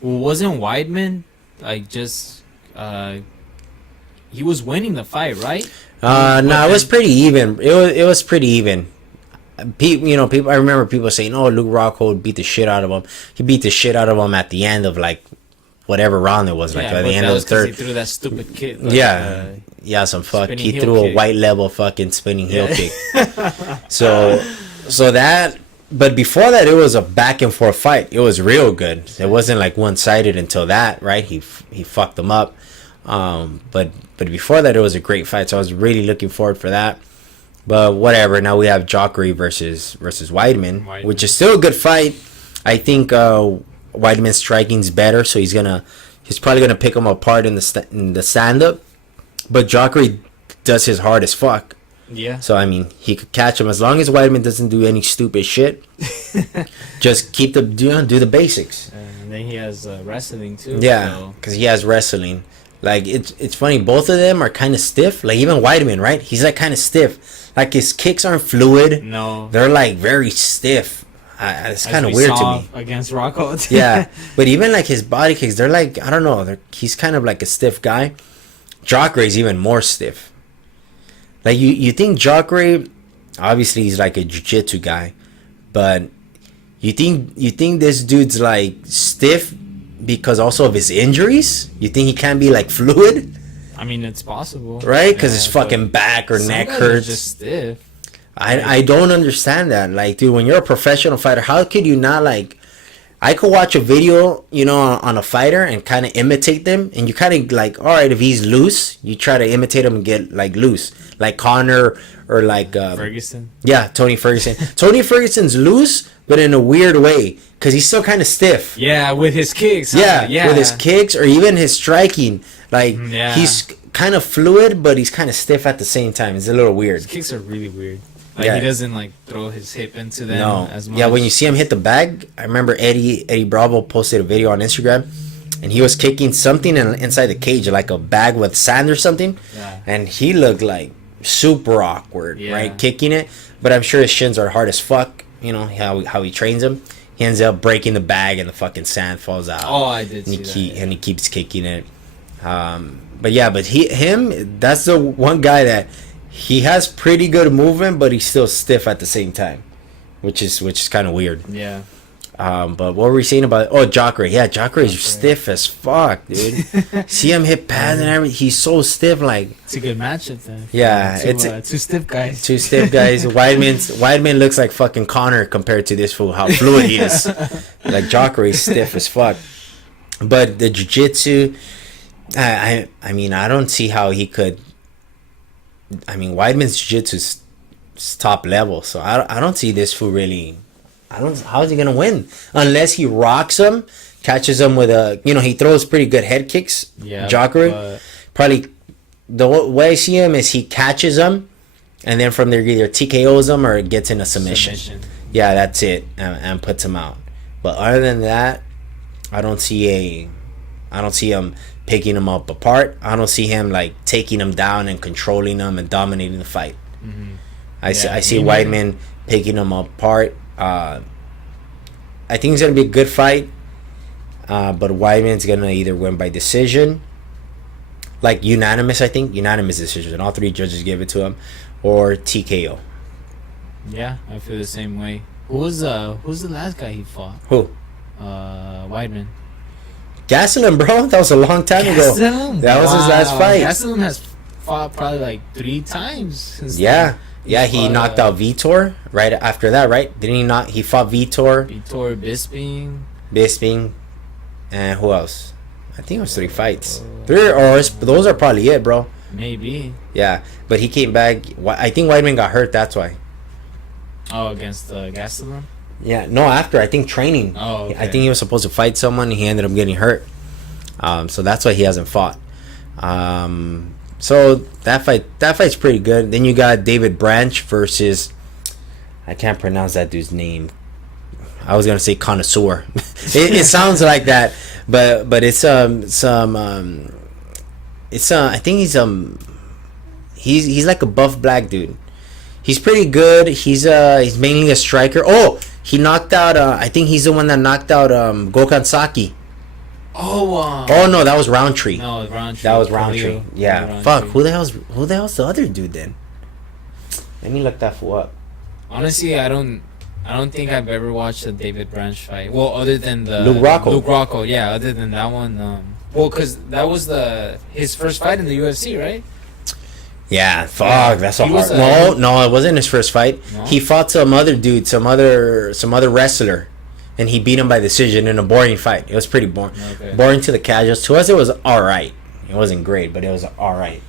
wasn't Weidman he was winning the fight, right? No, it was pretty even. It was pretty even. People. I remember people saying, "Oh, Luke Rockhold beat the shit out of him." He beat the shit out of him at the end of whatever round it was, at the end of the third. He threw that stupid kick. Some fuck. He threw a white level fucking spinning heel kick. So that. But before that, it was a back and forth fight. It was real good. It wasn't one sided until that, right? He fucked them up. But before that, it was a great fight. So I was really looking forward for that. But whatever. Now we have Jacare versus Weidman, which is still a good fight. I think Weidman's striking's better, so he's probably gonna pick him apart in the stand up. But Jacare does his hard as fuck. Yeah. So I mean, he could catch him as long as Weidman doesn't do any stupid shit. Just keep do the basics. And then he has wrestling too. Yeah, because he has wrestling. It's funny. Both of them are kind of stiff. Even Weidman, right? He's kind of stiff. His kicks aren't fluid. No. They're very stiff. It's kind of weird to me. Against Rockhold. Yeah, but even his body kicks, they're I don't know. He's kind of a stiff guy. Jacare's even more stiff. You think Jacare obviously he's like a jiu-jitsu guy, but you think this dude's like stiff because also of his injuries? You think he can't be like fluid? I mean, it's possible, right? Because his fucking back or neck hurts. Just stiff. I don't understand that. Like, dude, when you're a professional fighter, how could you not like? I could watch a video, you know, on a fighter and kind of imitate them, and you kind of like, all right, if he's loose, you try to imitate him and get like loose, like Connor or like Ferguson. Yeah, Tony Ferguson. Tony Ferguson's loose, but in a weird way, because he's still kind of stiff. Yeah, with his kicks. Yeah, with his kicks or even his striking. Like, he's kind of fluid, but he's kind of stiff at the same time. It's a little weird. His kicks are really weird. Like, he doesn't like throw his hip into them as much. Yeah, when you see him hit the bag, I remember Eddie Bravo posted a video on Instagram, and he was kicking something inside the cage, like a bag with sand or something, and he looked like super awkward, right, kicking it. But I'm sure his shins are hard as fuck. You know how he trains them. He ends up breaking the bag, and the fucking sand falls out. Oh, I did see that. And he keeps kicking it. But him, that's the one guy that. He has pretty good movement, but he's still stiff at the same time, which is kind of weird. Yeah. But what were we saying about? Oh, Jacare. Yeah, Jacare is stiff as fuck, dude. See him hit pads and everything. He's so stiff. Like, it's a good matchup then. Yeah, two stiff guys. Two stiff guys. Weidman looks like fucking Connor compared to this fool. How fluid he is. Like Jacare is stiff as fuck. But the jiu-jitsu, I mean, I don't see how he could. I mean, Weidman's jiu-jitsu is top level, so I don't see this fool really. How is he gonna win unless he rocks him, catches him with a, you know, he throws pretty good head kicks. Yeah, Jacare probably the way I see him is he catches him, and then from there either TKOs him or gets in a submission. Yeah, that's it, and puts him out. But other than that, I don't see him picking him up apart. I don't see him like taking him down and controlling him and dominating the fight. Mm-hmm. I see Weidman picking him apart. I think it's gonna be a good fight, but Weidman's gonna either win by decision, like unanimous. I think unanimous decision. All three judges give it to him, or TKO. Yeah, I feel the same way. Who's the last guy he fought? Who? Weidman. Gastelum, bro. That was a long time ago. That was his last fight. Gastelum has fought probably like 3 times since then. Yeah, he knocked out Vitor right after that, right? Didn't he not? He fought Vitor, Bisping, and who else? I think it was 3 fights. 3 or those are probably it, bro. Maybe. Yeah, but he came back. I think Weidman got hurt. That's why. Oh, against Gastelum? Yeah, no, after I think training. Oh, okay. I think he was supposed to fight someone. He ended up getting hurt, so that's why he hasn't fought. So that fight's pretty good. Then you got David Branch versus, I can't pronounce that dude's name. I was gonna say connoisseur. it sounds like that, but it's I think he's like a buff black dude. He's pretty good. He's mainly a striker. Oh, he knocked out. I think he's the one that knocked out Gokhan Saki. Oh no, that was Roundtree. No, it was Roundtree. That was Roundtree. Yeah. Roundtree. Fuck. Who the hell's the other dude then? Let me look that fool up. Honestly, I don't think I've ever watched a David Branch fight. Well, other than the Luke Rocco. Luke Rocco, yeah. Other than that one, well, because that was his first fight in the UFC, right? Yeah, fuck, that's so hard. No, it wasn't his first fight. No? He fought some other dude, some other wrestler, and he beat him by decision in a boring fight. It was pretty boring. Okay. Boring to the casuals. To us, it was alright. It wasn't great, but it was alright.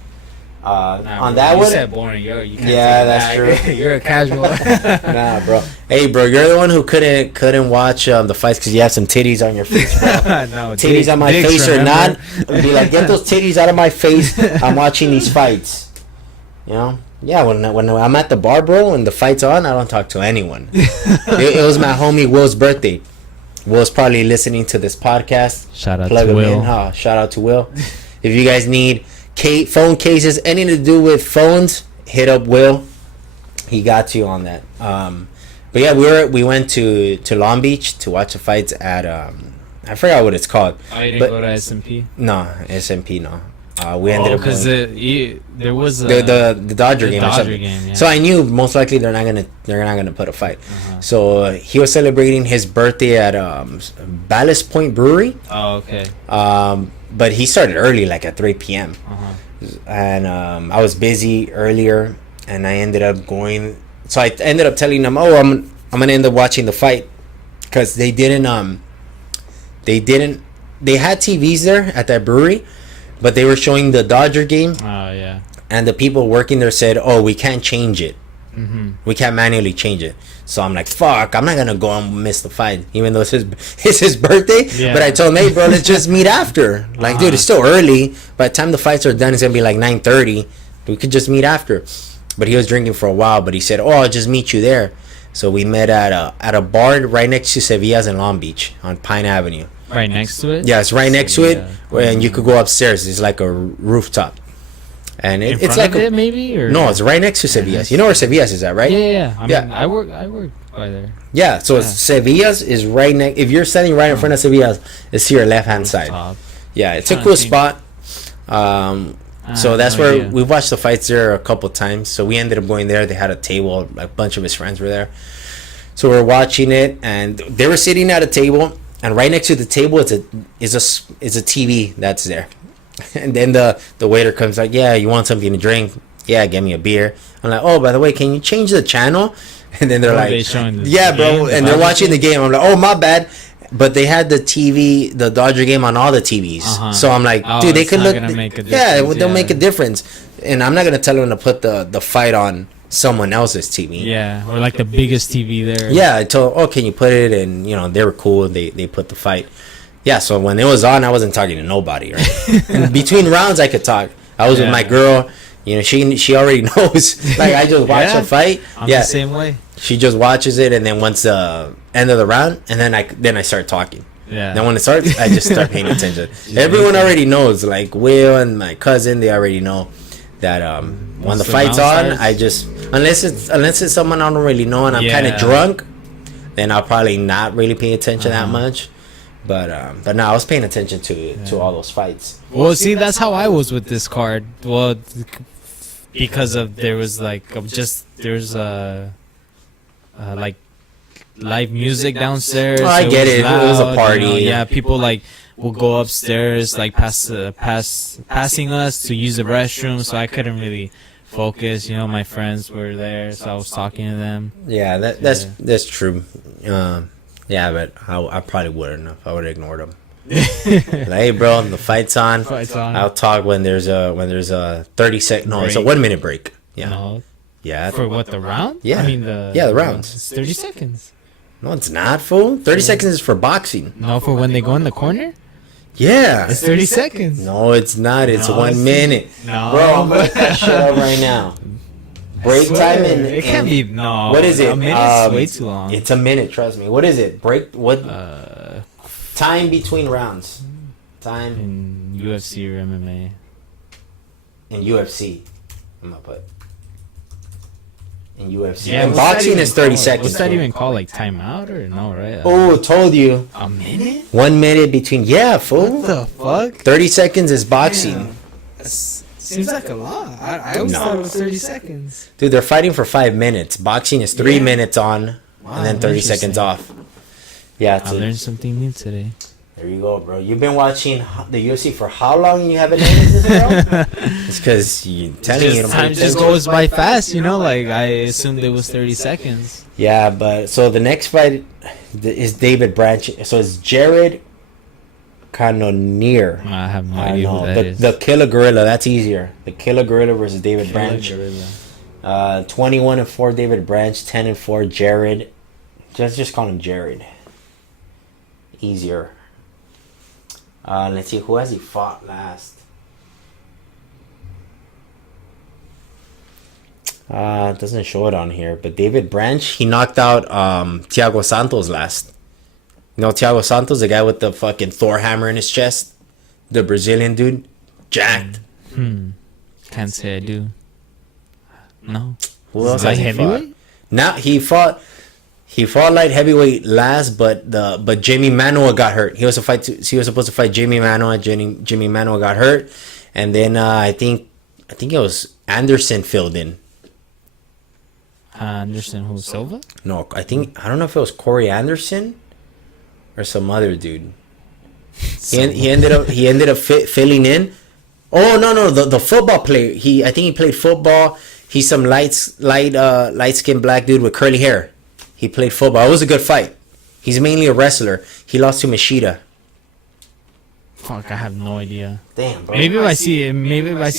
On that one, you said boring. You can't that's true. You're a casual. Nah, bro. Hey, bro, you're the one who couldn't watch the fights because you have some titties on your face, bro. No, titties on my face or not? Be like, get those titties out of my face. I'm watching these fights. You know? Yeah, when I'm at the bar, bro, and the fight's on, I don't talk to anyone. it was my homie Will's birthday. Will's probably listening to this podcast. Shout out to Will. Shout out to Will. If you guys need phone cases, anything to do with phones, hit up Will. He got you on that. But yeah, we went to Long Beach to watch the fights at I forgot what it's called. Oh, you didn't go to SMP? No, SMP no. We ended up because there was the Dodger game or something. Yeah. So I knew most likely they're not gonna put a fight. So he was celebrating his birthday at Ballast Point Brewery. Oh, okay. But he started early, like at 3 p.m. And I was busy earlier, and I ended up going. So I ended up telling them, "Oh, I'm gonna end up watching the fight," because they had TVs there at that brewery, but they were showing the Dodger game. Oh yeah. And the people working there said, "Oh, we can't change it. We can't manually change it." So I'm like, "Fuck! I'm not gonna go and miss the fight, even though it's his birthday." Yeah. But I told him, "Hey, bro, let's just meet after. Like, dude, it's still early. By the time the fights are done, it's gonna be like 9:30. We could just meet after." But he was drinking for a while. But he said, "Oh, I'll just meet you there." So we met at a bar right next to Sevilla's in Long Beach on Pine Avenue. Right next to it. Yeah, it's right next to it, and you could go upstairs. It's like a rooftop, and it's like it maybe or no, it's right next to Sevilla's. You know where Sevilla's is at, right? Yeah. I Yeah. mean, I work by there. Yeah, so Sevilla's is right next. If you're standing right in front of Sevilla's, it's to your left hand side. Top. Yeah, it's a cool spot. So that's no where idea. we watched the fights there a couple times. So we ended up going there. They had a table. A bunch of his friends were there. So we're watching it, and they were sitting at a table, and right next to the table is a TV that's there. And then the waiter comes like, "Yeah, you want something to drink? Yeah, get me a beer." I'm like, "Oh, by the way, can you change the channel?" And then they're like, they showing the "Yeah, bro," game, and they're watching the game. I'm like, "Oh, my bad." But they had the TV, the Dodger game on all the TVs. So I'm like, dude, they could look. Yeah, they'll make a difference. And I'm not gonna tell them to put the fight on someone else's TV. Yeah, or like the biggest TV there. Yeah, I told, "Oh, can you put it?" And they were cool. They put the fight. Yeah, so when it was on, I wasn't talking to nobody. Right? And between rounds, I could talk. I was with my girl. She already knows. Like, I just watch the fight. I'm the same way. She just watches it, and then once the end of the round, and then I start talking. Yeah. Then when it starts, I just start paying attention. Everyone already knows. Like Will and my cousin, they already know that when the fight's on, I just unless it's someone I don't really know and I'm kind of drunk, then I'll probably not really pay attention that much. But no, I was paying attention to all those fights. Well, see, that's how I was with this card. Well, because of there's like live music downstairs. Oh, I get it. It was a party. Yeah, people like will go upstairs like passing us to use the restroom, so I couldn't really focus. My friends were there, so I was talking to them. Yeah, that's true. Yeah, but I probably wouldn't have. I would have ignored them. Like, "Hey, bro, the fight's on. I'll talk when there's a 30-second. No, it's a 1 minute break. Yeah. No. Yeah. For what, the round? Yeah. I mean the rounds. It's 30 seconds. No, it's not, fool. 30 seconds is for boxing. No, for when they go in the corner? Yeah. It's 30 seconds. No, it's not. It's 1 minute. No. Bro, I'm looking that shit up right now. Break time and it can't be. No. What is it? A minute's way too long. It's a minute, trust me. What is it? Time between rounds. Time in UFC or MMA. In UFC. I'm gonna put in UFC. Yeah, and boxing is 30 seconds. What's that even called? Like timeout or no, right? Oh, told you. A minute? 1 minute between. Yeah, fool. What the fuck? 30 seconds is boxing. Yeah. Seems like a lot. I always thought it was 30 seconds. Dude, they're fighting for 5 minutes. Boxing is 3 minutes on, and then 30 seconds off. Yeah, I learned something new today. There you go, bro. You've been watching the UFC for how long and you haven't noticed this, bro? It's because you're telling you. Time just goes by fast, Like, I assumed it was 30 seconds. Yeah, but so the next fight is David Branch. So it's Jared Cannonier. I have no idea who that is. The Killer Gorilla. That's easier. The Killer Gorilla versus David Branch. 21-4 David Branch. 10-4 Jared. Just call him Jared. Easier. Let's see, who has he fought last? It doesn't show it on here, but David Branch, he knocked out Thiago Santos last. Thiago Santos, the guy with the fucking Thor hammer in his chest, the Brazilian dude, jacked. Can't say I do. No. Who else has he heavyweight? fought? Now he fought light heavyweight last, but Jamie Manuwa got hurt. He was supposed to fight Jamie Manuwa. Jimmy Manuwa got hurt, and then I think it was Anderson filled in. Anderson who, Silva? No, I don't know if it was Corey Anderson or some other dude. He ended up filling in. Oh no, the football player. I think he played football. He's some light skinned black dude with curly hair. He played football. It was a good fight. He's mainly a wrestler. He lost to Machida. Fuck, I have no idea. Damn, bro. Maybe if I see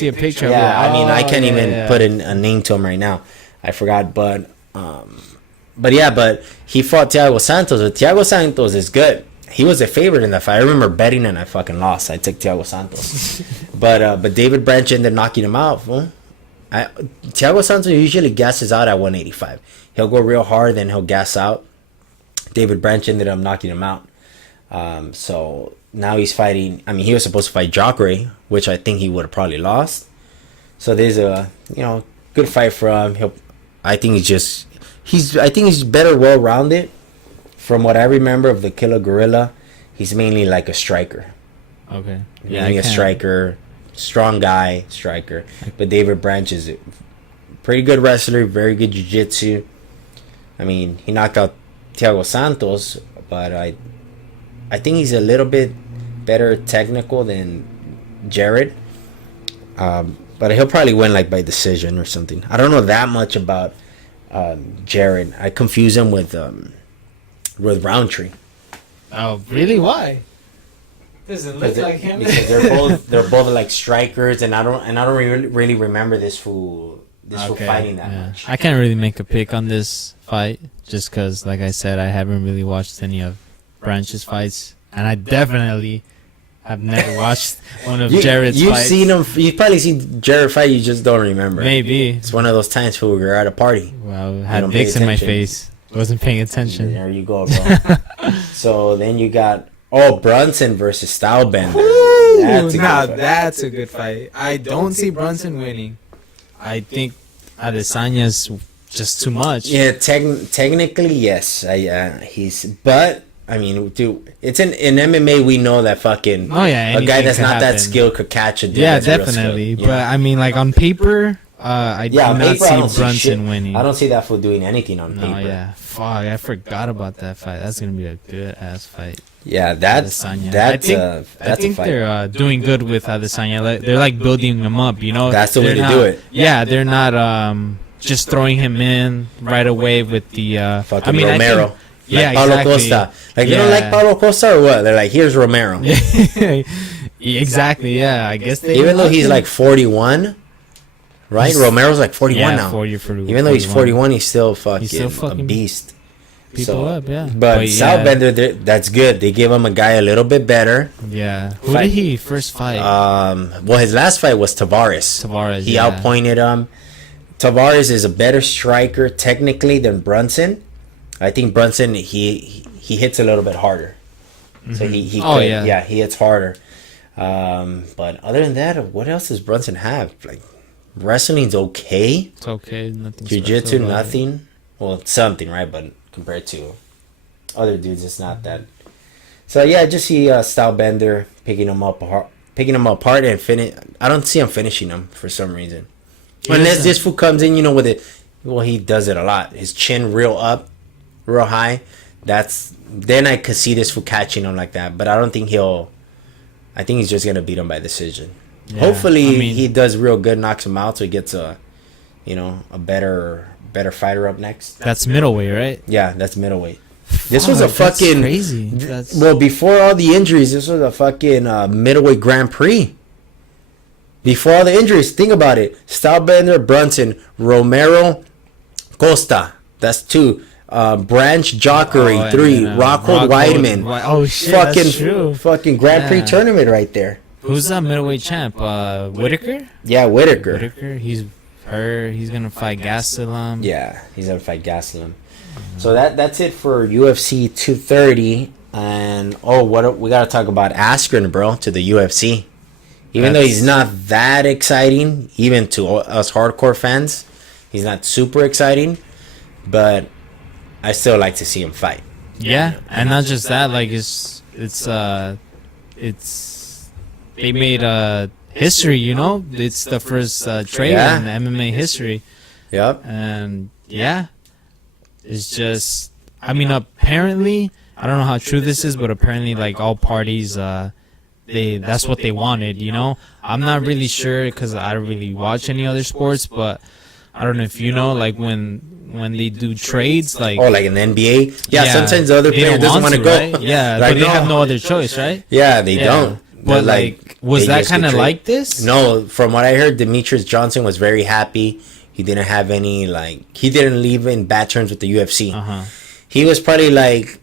a picture. Yeah, of it, I mean, I can't even yeah. put a name to him right now. I forgot, but he fought Thiago Santos. But Thiago Santos is good. He was a favorite in that fight. I remember betting and I fucking lost. I took Thiago Santos, but David Branch ended up knocking him out. Fool. Thiago Santos usually gasses out at 185. He'll go real hard, then he'll gas out. David Branch ended up knocking him out. So now he's fighting. I mean, he was supposed to fight Jacare, which I think he would have probably lost. So there's a good fight for him. I think he's better well rounded. From what I remember of the Killer Gorilla, he's mainly like a striker. Okay. Mainly a striker, strong guy, striker. But David Branch is a pretty good wrestler, very good jiu-jitsu. I mean, he knocked out Thiago Santos, but I think he's a little bit better technical than Jared. But he'll probably win like by decision or something. I don't know that much about Jared. I confuse him with Roundtree. Oh, really? Why? Doesn't look like him. Because they're both like strikers, and I don't really remember this fool fighting that much. I can't really make a pick on this fight just because, like I said, I haven't really watched any of Branch's fights, and I definitely have never watched one of Jared's fights. You've probably seen Jared fight, you just don't remember. Maybe. It's one of those times where we're at a party. Well, I had dicks in my face. Wasn't paying attention. There you go, bro. So then you got Brunson versus Stylebender. That's a good fight. I don't see Brunson winning. I think Adesanya's just too much. Yeah, technically yes. But I mean, dude, it's in MMA. We know that fucking a guy that's not that skilled could catch a dude. Yeah, definitely. But I mean, like on paper, I do not see Brunson winning. I don't see that fool doing anything on paper. Yeah, fuck, I forgot about that fight. That's gonna be a good ass fight. Yeah, that's I a think fight. They're doing good with Adesanya. They're like building him up, you know. That's the way to do it. Yeah, they're not just throwing him in right away with the fucking Romero. Paulo Costa. Like, you don't like Paulo Costa or what? They're like, here's Romero. Exactly, yeah. I guess they... Even though he's like 41, right? Romero's like 41 now. 40 Even though he's 41, he's still fucking a beast. People up, yeah. But Stylebender, that's good. They gave him a guy a little bit better. Yeah. Who did he first fight? Well, his last fight was Tavares. He outpointed him. Tavares is a better striker technically than Brunson. I think Brunson he hits a little bit harder, so he hits harder. But other than that, what else does Brunson have? Like wrestling's okay. It's okay. Nothing. Jiu-jitsu, nothing. Well, it's something, right? But compared to other dudes, it's not that. So yeah, I just see Stylebender picking him apart and finish. I don't see him finishing him for some reason. Unless this fool comes in, with it. Well, he does it a lot. His chin real up, real high. Then I could see this fool catching him like that. But I don't think I think he's just gonna beat him by decision. Yeah, hopefully he does real good, knocks him out, so he gets a better fighter up next. That's middleweight, right? Yeah, that's middleweight. This was a fucking crazy. Well, before all the injuries, this was a fucking middleweight Grand Prix. Before all the injuries, think about it. Stylebender, Brunson, Romero, Costa. That's 2. Branch, Jacare, 3. Rockhold, Weidman. Oh shit, that's true. Fucking Grand Prix tournament right there. Who's that middleweight champ? Whitaker? Yeah, Whitaker. He's gonna fight Gastelum. Yeah, he's gonna fight Gastelum. So that's it for UFC 230. And we gotta talk about Askren, bro, to the UFC. Even though he's not that exciting, even to us hardcore fans, he's not super exciting. But I still like to see him fight. Yeah, and not just that. Like they made history. You know, it's the first trade in MMA history. Yep. And yeah, it's just. I mean, apparently, I don't know how true this is, but apparently, like all parties, that's what they wanted. You know, I'm not really sure because I don't really watch any other sports, but I don't know if you know, like when they do trades, like like in the NBA, sometimes the other player doesn't want to go. Right? Yeah, like, but they have no other choice, right? Yeah, they don't. But like, was that kind of like this? No, from what I heard, Demetrius Johnson was very happy. He didn't have any he didn't leave in bad terms with the UFC. He was probably like,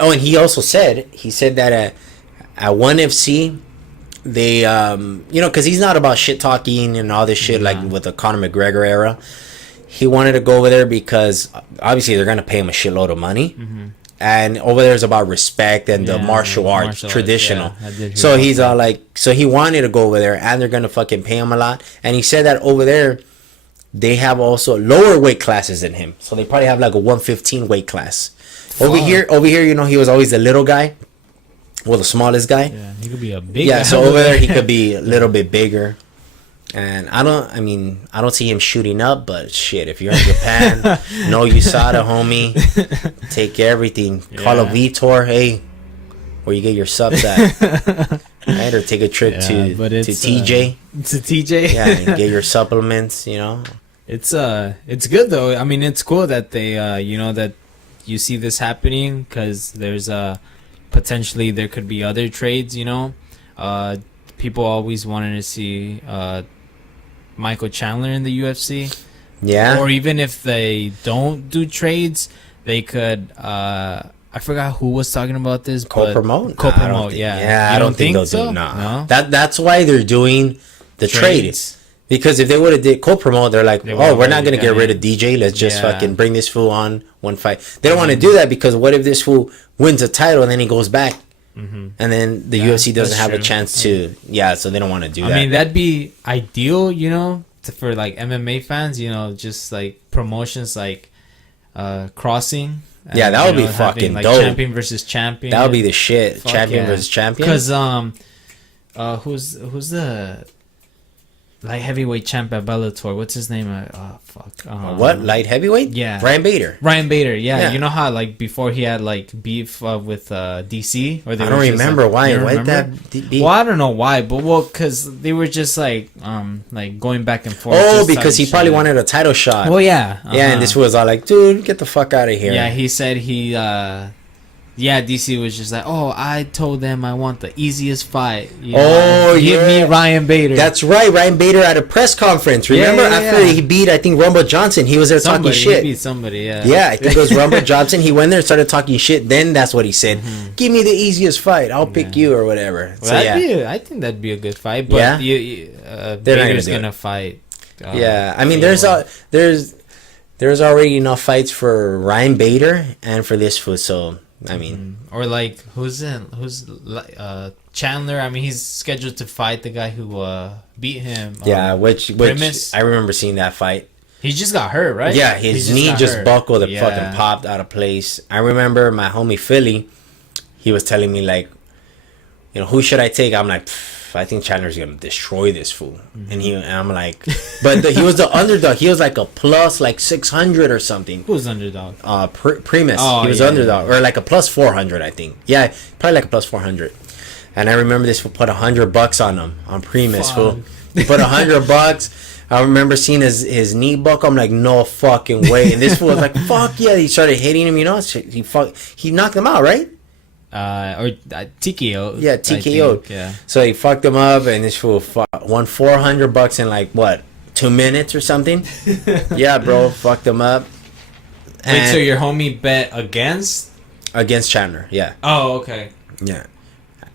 and he also said that at ONE FC, they because he's not about shit talking and all this shit like with the Conor McGregor era. He wanted to go over there because obviously they're gonna pay him a shitload of money, and over there is about respect and the martial arts traditional. So he's all like, so he wanted to go over there, and they're gonna fucking pay him a lot. And he said that over there they have also lower weight classes than him, so they probably have like a 115 weight class. Over here, he was always the little guy. Well, the smallest guy. Yeah, he could be a big. Yeah, so over there he could be a little bit bigger. And I don't see him shooting up, but shit, if you're in Japan, no USADA, homie. Take everything. Call a Vitor, hey, where you get your subs at. Right? Or take a trip to TJ. To TJ. Yeah, and get your supplements, you know. It's good though. I mean, it's cool that they that you see this happening, because there's potentially there could be other trades, you know. People always wanted to see Michael Chandler in the UFC. Yeah. Or even if they don't do trades, they could I forgot who was talking about this. Co-promote? Co-promote, yeah. Yeah, I don't think they'll do. No. That's why they're doing the trades. Because if they would have did co-promote, they're like, we're not going to get rid of DJ. Let's just fucking bring this fool on one fight. They don't want to do that, because what if this fool wins a title and then he goes back? And then the UFC doesn't have a chance to. Yeah, so they don't want to do that. I mean, that'd be ideal, you know, for like MMA fans, you know, just like promotions like crossing. And, yeah, that would be fucking like dope. Champion versus champion. That would be the shit. Champion versus champion. Because who's the light heavyweight champ at Bellator? What's his name? What, light heavyweight? Yeah, Ryan Bader. Yeah. You know how like before he had like beef with DC, or I don't remember why. Why that beef? Well, I don't know why, but because they were just like going back and forth. Because he probably wanted a title shot. Well, yeah, yeah, and this was all like, dude, get the fuck out of here. Yeah, he said DC was just like, I told them I want the easiest fight. Give me Ryan Bader. That's right, Ryan Bader at a press conference. Remember after he beat, I think, Rumble Johnson, he was there talking shit. He beat somebody, Yeah, I think it was Rumble Johnson. He went there and started talking shit. Then that's what he said. Give me the easiest fight. I'll pick you or whatever. Well, I think that'd be a good fight. But Bader's gonna fight. I mean, there's already enough fights for Ryan Bader and for this fool, so. I mean, or like who's Chandler? I mean, he's scheduled to fight the guy who beat him. Which I remember seeing that fight. He just got hurt, right? Yeah, his knee just buckled and fucking popped out of place. I remember my homie Philly. He was telling me like, you know, who should I take? I'm like, I think Chandler's gonna destroy this fool. And I'm like, but he was the underdog. He was like a plus like 600 or something. Who's underdog? Primus. He was underdog or like a plus 400, I think. Yeah, probably like a plus 400. And I remember this fool put $100 on him on Primus. Fool. He put $100. I remember seeing his knee buckle. I'm like, no fucking way. And this fool was like, fuck yeah. He started hitting him. You know, he knocked him out, right? Or TKO. Yeah, TKO. Yeah. So he fucked him up, and this fool won $400 in like what, 2 minutes or something? Yeah, bro, fucked him up. Wait, so your homie bet against Chandler? Yeah. Oh, okay. Yeah,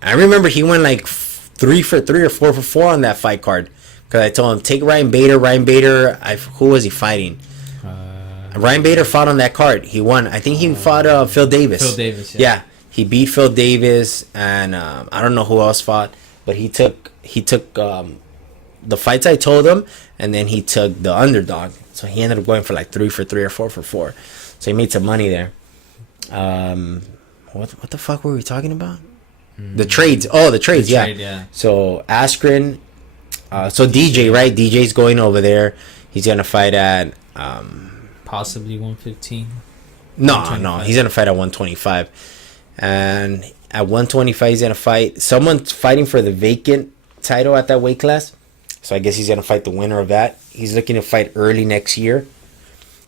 I remember he went like 3 for 3 or 4 for 4 on that fight card, because I told him take Ryan Bader. Who was he fighting? Ryan Bader fought on that card. He won. I think he fought Phil Davis. Phil Davis. Yeah. He beat Phil Davis, and I don't know who else fought, but he took the fights I told him, and then he took the underdog. So he ended up going for like 3 for 3 or 4 for 4. So he made some money there. What the fuck were we talking about? The trades. Oh, the trades. The yeah. trade, yeah. So Askren. So DJ, right? DJ's going over there. He's gonna fight at. Possibly 115. No. He's gonna fight at 125, and at 125 he's gonna fight. Someone's fighting for the vacant title at that weight class. So I guess he's gonna fight the winner of that. He's looking to fight early next year.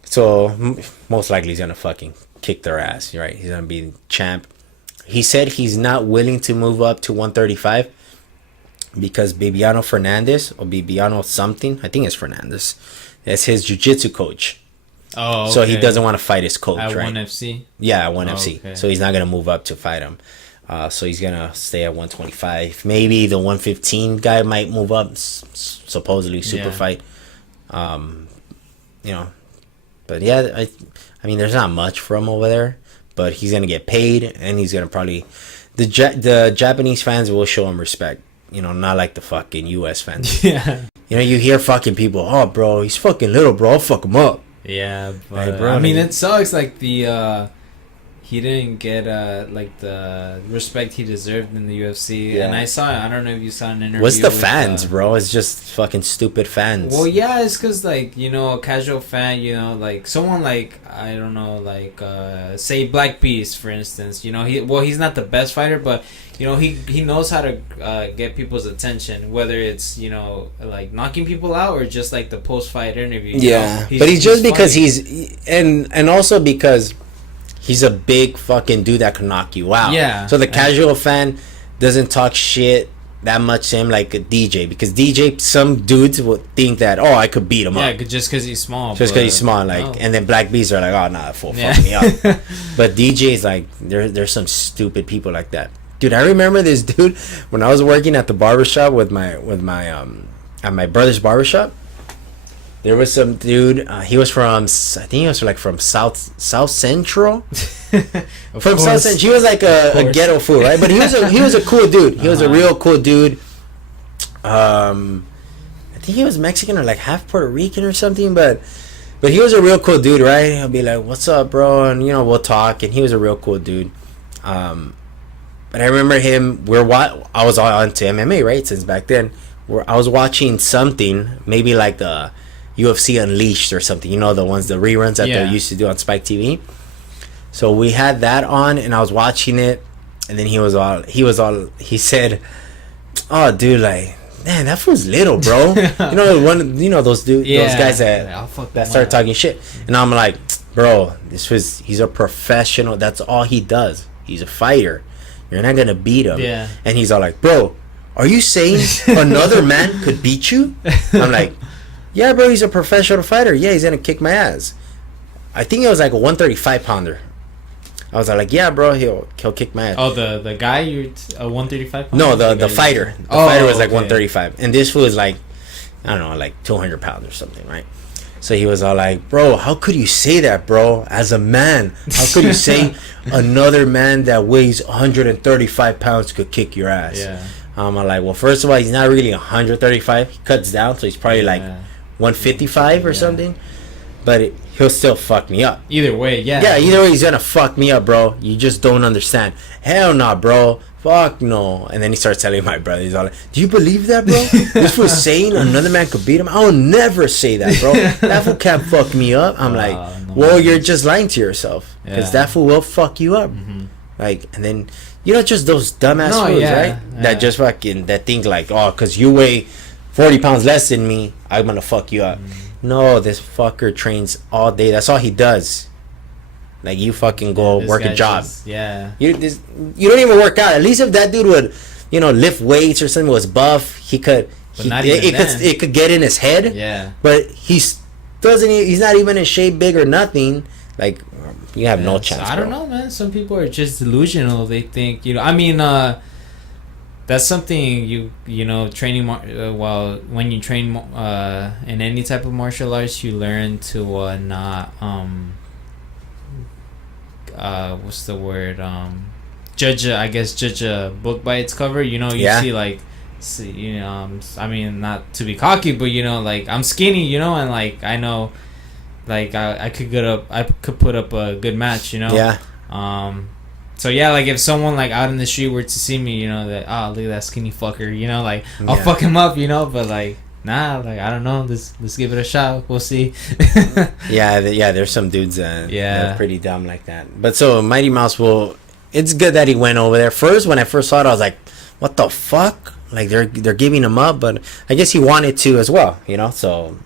So most likely he's gonna fucking kick their ass, right? He's gonna be champ. He said he's not willing to move up to 135 because Bibiano Fernandez or Bibiano something, I think it's Fernandez, that's his jiu-jitsu coach. Oh, okay. So he doesn't want to fight his coach, at right? 1FC? Yeah, at 1FC. Okay. So he's not gonna move up to fight him. So he's gonna stay at 125. Maybe the 115 guy might move up, supposedly super fight. You know, but yeah, I mean, there's not much for him over there, but he's gonna get paid, and he's gonna probably the Japanese fans will show him respect. You know, not like the fucking U.S. fans. Yeah. You know, you hear fucking people, oh, bro, he's fucking little, bro. I'll fuck him up. Yeah, but Hey, bro, I mean, it sucks. Like he didn't get like the respect he deserved in the UFC. Yeah. And I don't know if you saw an interview. What's the with, fans, bro? It's just fucking stupid fans. Well, yeah, it's because like, you know, a casual fan, you know, like someone like, I don't know, like say Black Beast, for instance. You know, he's not the best fighter, but you know, he knows how to get people's attention, whether it's, you know, like knocking people out or just like the post-fight interview. Yeah, know? but he's just because funny. and also because he's a big fucking dude that can knock you out. Yeah. So the casual fan doesn't talk shit that much to him like a DJ, because DJ, some dudes would think that, oh, I could beat him up. Yeah, just because he's small. Just because he's small, like, no. and then Black Bees are like, oh, nah, fuck me up. But DJ's like, there's some stupid people like that. Dude, I remember this dude when I was working at the barbershop with my at my brother's barbershop. There was some dude. He was from, I think he was like from South Central. From South Central, he was like a ghetto fool, right? But he was a cool dude. He was a real cool dude. I think he was Mexican or like half Puerto Rican or something, but he was a real cool dude, right? He'll be like, "What's up, bro?" And you know, we'll talk. And he was a real cool dude. But I remember him. I was all into MMA, right? Since back then, I was watching something, maybe like the UFC Unleashed or something. You know, the reruns that they used to do on Spike TV. So we had that on, and I was watching it, and then he said, "Oh, dude, like, man, that fool's little, bro." You know those guys that start talking shit, and I'm like, bro, he's a professional. That's all he does. He's a fighter. You're not gonna beat him. Yeah. And he's all like, bro, are you saying another man could beat you? I'm like, yeah, bro, he's a professional fighter. Yeah, he's gonna kick my ass. I think it was like a 135 pounder. I was like, yeah, bro, he'll kick my ass. Oh, the guy, you're a 135 pounder? No, the fighter. The fighter was like 135, and this fool was like, I don't know, like 200 pounds or something, right? So he was all like, bro, how could you say that, bro? As a man, how could you say another man that weighs 135 pounds could kick your ass? Yeah. I'm like, well, first of all, he's not really 135. He cuts down, so he's probably like 155 or something. But he'll still fuck me up. Either way, yeah. Yeah, either way, he's gonna fuck me up, bro. You just don't understand. Hell nah, bro. Fuck no. And then he starts telling my brother, he's all like, do you believe that, bro? This fool saying another man could beat him? I'll never say that, bro. That fool can't fuck me up. I'm like, well, you're just lying to yourself, because that fool will fuck you up. Like, and then, you know, just those dumbass fools, right? That just fucking, that think like, oh, because you weigh 40 pounds less than me, I'm gonna fuck you up. No, this fucker trains all day. That's all he does. Like, you fucking go work a job. You don't even work out. At least if that dude would, you know, lift weights or something, was buff, he could. It could get in his head. Yeah. But he's not even in shape, big or nothing. Like, you have no chance. I don't know, man. Some people are just delusional. They think, you know. I mean, that's something you know, training. When you train in any type of martial arts, you learn to not what's the word, judge a book by its cover. You know, you I mean, not to be cocky, but you know, like, I'm skinny, you know, and like, I know, like, I could put up a good match, you know. So yeah, like if someone like out in the street were to see me, you know, that look at that skinny fucker, you know, like I'll fuck him up, you know, but like nah, like I don't know, let's give it a shot, we'll see. yeah, there's some dudes that are pretty dumb like that. But so Mighty Mouse it's good that he went over there. First, when I first saw it, I was like, what the fuck? Like they're giving him up, but I guess he wanted to as well, you know, so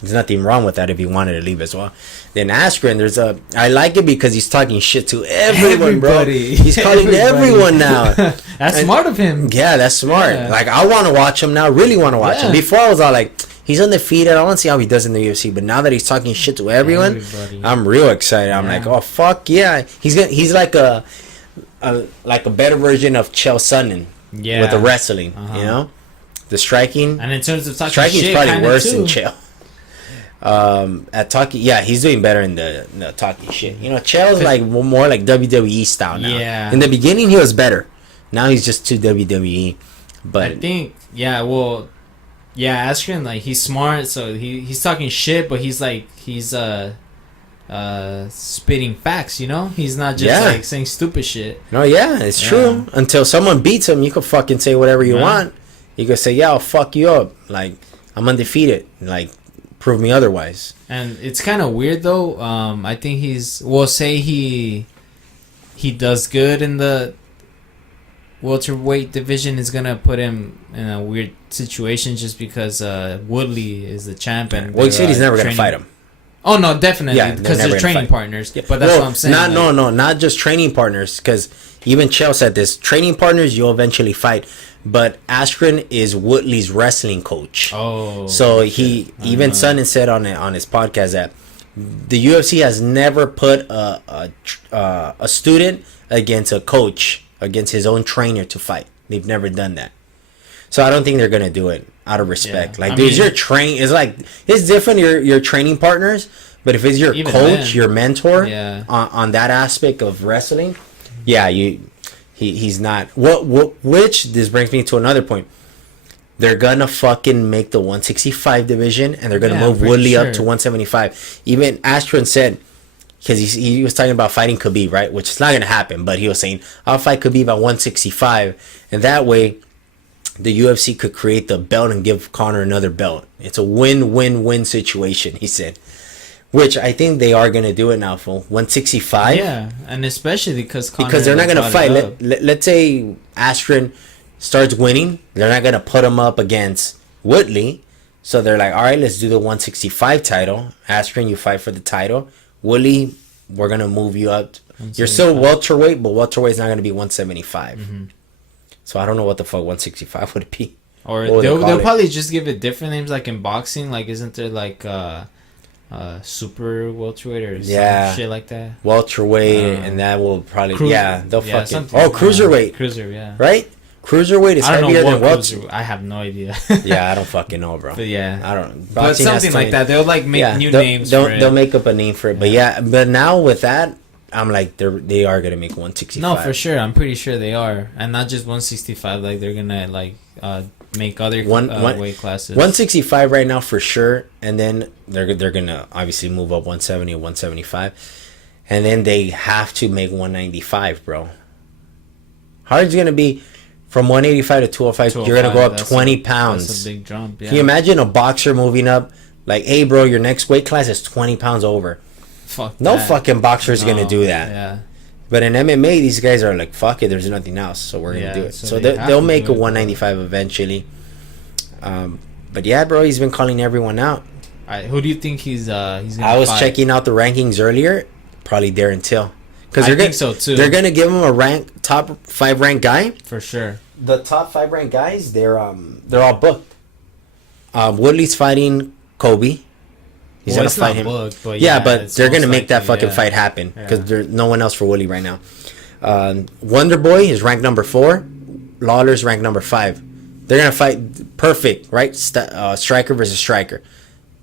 there's nothing wrong with that if he wanted to leave as well. Then Askren, I like it because he's talking shit to everyone, bro. He's calling everyone now. That's smart of him. Yeah, that's smart. Yeah. Like, I want to watch him now. Really want to watch him. Before, I was all like, he's undefeated. I want to see how he does in the UFC. But now that he's talking shit to everyone, I'm real excited. I'm like, oh, fuck yeah. He's like a better version of Chael Sonnen with the wrestling, you know? The striking. And in terms of talking striking shit, is probably worse too. than Chael. At talking, he's doing better in the talking shit. You know, Chael's like more like WWE style now. Yeah. In the beginning, he was better. Now he's just too WWE. But I think, Askren, like he's smart, so he's talking shit, but he's spitting facts. You know, he's not just like saying stupid shit. No, it's true. Until someone beats him, you can fucking say whatever you want. You can say, "Yeah, I'll fuck you up." Like I'm undefeated. Like. Prove me otherwise. And it's kind of weird though. I think say he does good in the welterweight division, is gonna put him in a weird situation just because Woodley is the champ. And he said he's never gonna fight him. Oh no, definitely, because they're training partners. Yeah. But that's what I'm saying. Not just training partners. Because even Chael said this: training partners, you'll eventually fight. But Askren is Woodley's wrestling coach. Oh, so even Sonnen said on his podcast that the UFC has never put a student against a coach, against his own trainer to fight. They've never done that. So I don't think they're gonna do it out of respect. Yeah. Like, dude, your it's different. Your training partners, but if it's your coach, your mentor, on that aspect of wrestling, He's not. Which this brings me to another point. They're gonna fucking make the 165 division, and they're gonna move Woodley up to 175. Even Askren said, because he was talking about fighting Khabib, right? Which is not gonna happen, but he was saying, I'll fight Khabib at 165, and that way the UFC could create the belt and give Conor another belt. It's a win-win-win situation, he said. Which I think they are going to do it now for 165. Yeah, and especially because they're not going to fight. Let's say Askren starts winning. They're not going to put him up against Woodley. So they're like, all right, let's do the 165 title. Askren, you fight for the title. Woodley, we're going to move you up. You're still welterweight, but welterweight's not going to be 175. Mm-hmm. So I don't know what the fuck 165 would be. Or they'll probably just give it different names, like in boxing. Like, isn't there like... super welterweight or some shit like that, welterweight, and that will probably they'll fucking cruiserweight, right? Cruiserweight is heavier than welterweight. I have no idea. I don't fucking know, bro. But I don't. But something like that. They'll like make new names. They'll make up a name for it. But now with that, I'm like they are gonna make 165. No, for sure. I'm pretty sure they are, and not just 165. Like they're gonna make other weight classes. 165 right now for sure, and then they're gonna obviously move up 170 or 175, and then they have to make 195, bro. Hard's gonna be from 185 to 205. You're gonna go up 20 pounds. That's a big jump. Yeah. Can you imagine a boxer moving up? Like, hey, bro, your next weight class is 20 pounds over. No fucking boxer is gonna do that. Yeah. But in MMA, these guys are like, fuck it, there's nothing else, so we're going to do it. So they'll make a 195 eventually. But yeah, bro, he's been calling everyone out. Who do you think he's going to I was checking out the rankings earlier. Probably Darren Till. I think so, too. They're going to give him a top 5 ranked guy. For sure. The top 5 ranked guys, they're all booked. Woodley's fighting Kobe. He's gonna fight him. Booked, but but they're gonna make that fucking fight happen because there's no one else for Woodley right now. Wonder Boy is ranked number 4. Lawler's ranked number 5. They're gonna fight perfect, right? Striker versus striker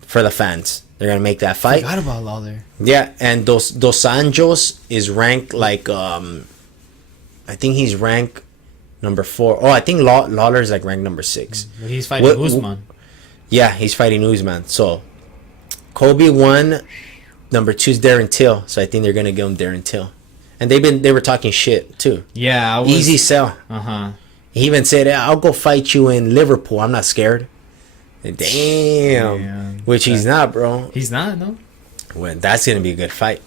for the fans. They're gonna make that fight. Forgot about Lawler. Yeah, and Dos Anjos is ranked like I think he's ranked number 4. Oh, I think Lawler's like ranked number 6. But he's fighting Usman. Yeah, he's fighting Usman. So. Kobe 1, number 2 is Darren Till, so I think they're gonna give him Darren Till. and they were talking shit too. Yeah, Easy sell. He even said, "I'll go fight you in Liverpool. I'm not scared." Damn. Which he's not, bro. He's not, no. Well, that's gonna be a good fight.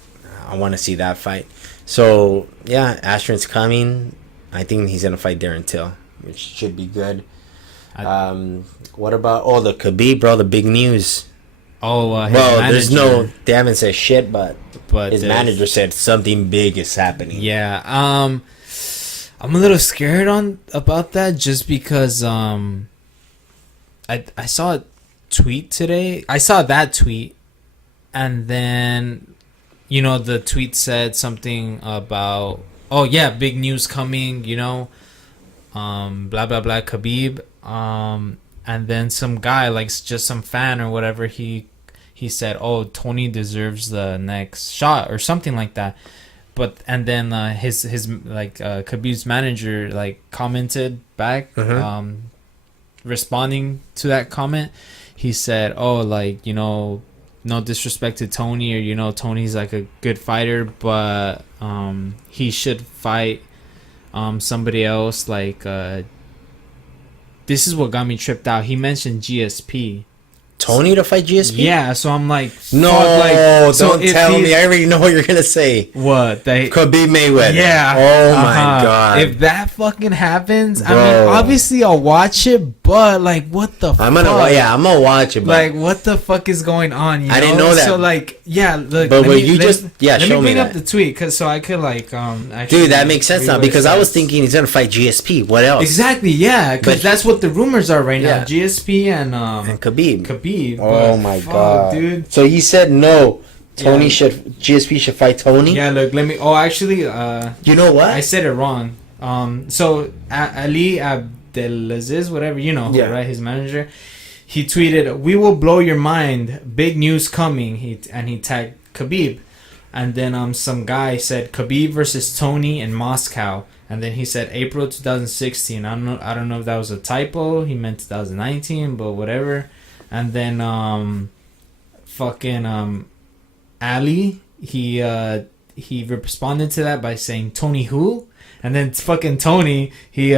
I want to see that fight. So yeah, Askren's coming. I think he's gonna fight Darren Till, which should be good. What about the Khabib, bro? The big news. There's no. They haven't said shit, but his manager said something big is happening. Yeah. I'm a little scared about that just because I saw a tweet today. I saw that tweet, and then, the tweet said something about, big news coming, blah, blah, blah, Khabib. And then some guy, like just some fan or whatever, he said, Tony deserves the next shot or something like that. And then his Khabib's manager commented back, responding to that comment. He said, no disrespect to Tony, or Tony's like a good fighter, but he should fight somebody else. This is what got me tripped out. He mentioned GSP. Tony to fight GSP? Yeah, so I'm like, no, don't tell me. I already know what you're gonna say. What? Khabib Mayweather. Yeah. Oh my god. If that fucking happens, bro. I mean, obviously I'll watch it, but what the fuck? I'm gonna watch it. But what the fuck is going on? I didn't know that. So look. But let me bring that. up the tweet, so I could Dude, that makes sense now, because I was thinking he's gonna fight GSP. What else? Exactly. Yeah, because that's what the rumors are right now. GSP and Khabib. Oh my god, dude! So he said no. GSP should fight Tony. Yeah, look, let me. Oh, actually, you know what? I said it wrong. So Ali Abdelaziz, whatever, right? His manager. He tweeted, "We will blow your mind. Big news coming." He tagged Khabib, and then some guy said Khabib versus Tony in Moscow. And then he said April 2016. I don't know if that was a typo. He meant 2019, but whatever. And then Ali, he responded to that by saying Tony who? And then fucking Tony, he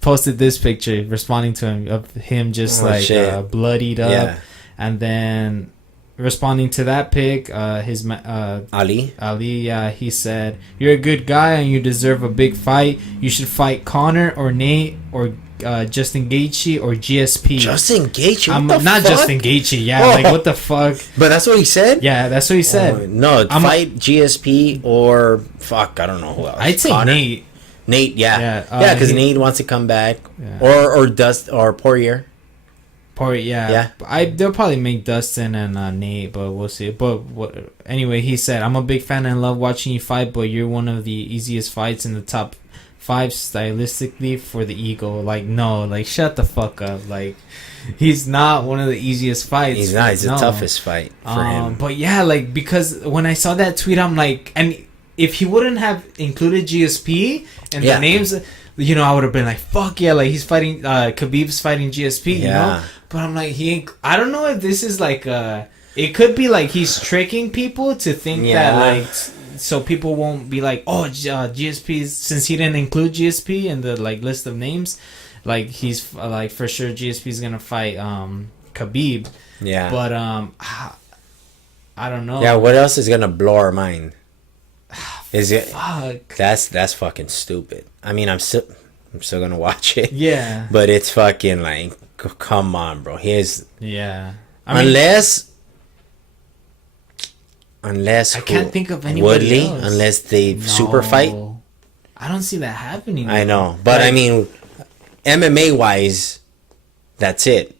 posted this picture responding to him, of him just bloodied up. Yeah. And then responding to that pic, Ali, he said, "You're a good guy and you deserve a big fight. You should fight Connor or Nate or Justin Gaethje or GSP." Justin Gaethje? Not Justin Gaethje. Yeah, what the fuck? But that's what he said? Yeah, that's what he said. No, fight GSP or fuck, I don't know who else. I'd say Connor? Nate. Nate, yeah. Because Nate wants to come back. Yeah. Or Poirier. They'll probably make Dustin and Nate, but we'll see. Anyway, he said, "I'm a big fan and love watching you fight, but you're one of the easiest fights in the top 5 stylistically for the Eagle." No, shut the fuck up. He's not one of the easiest fights. He's not. It's the toughest fight for him. But yeah, because when I saw that tweet, I'm like, and if he wouldn't have included GSP and the names, I would have been like, fuck yeah, he's fighting, Khabib's fighting GSP, you know? But I'm like, I don't know if this is it could be he's tricking people to think that so people won't be like, GSP, since he didn't include GSP in the list of names, he's for sure GSP's gonna fight Khabib. Yeah. But I don't know. Yeah, what else is gonna blow our mind? Is it? Fuck. That's fucking stupid. I mean, I'm still gonna watch it. Yeah. But it's fucking come on, bro. Unless I can't think of anybody Woodley, else. unless they super fight. I don't see that happening. I know, but I mean, MMA wise, that's it.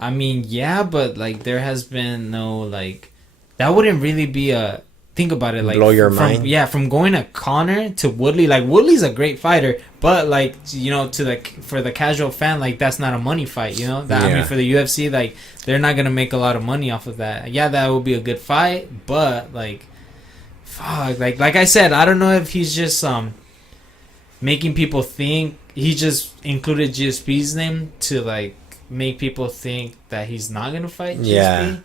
I mean, yeah, but there has been no that wouldn't really be a. Think about it, blow your mind. Yeah, from going to Connor to Woodley. Woodley's a great fighter, but for the casual fan, that's not a money fight. I mean, for the UFC, they're not gonna make a lot of money off of that. Yeah, that would be a good fight, but fuck, like I said, I don't know if he's just making people think. He just included GSP's name to make people think that he's not gonna fight GSP,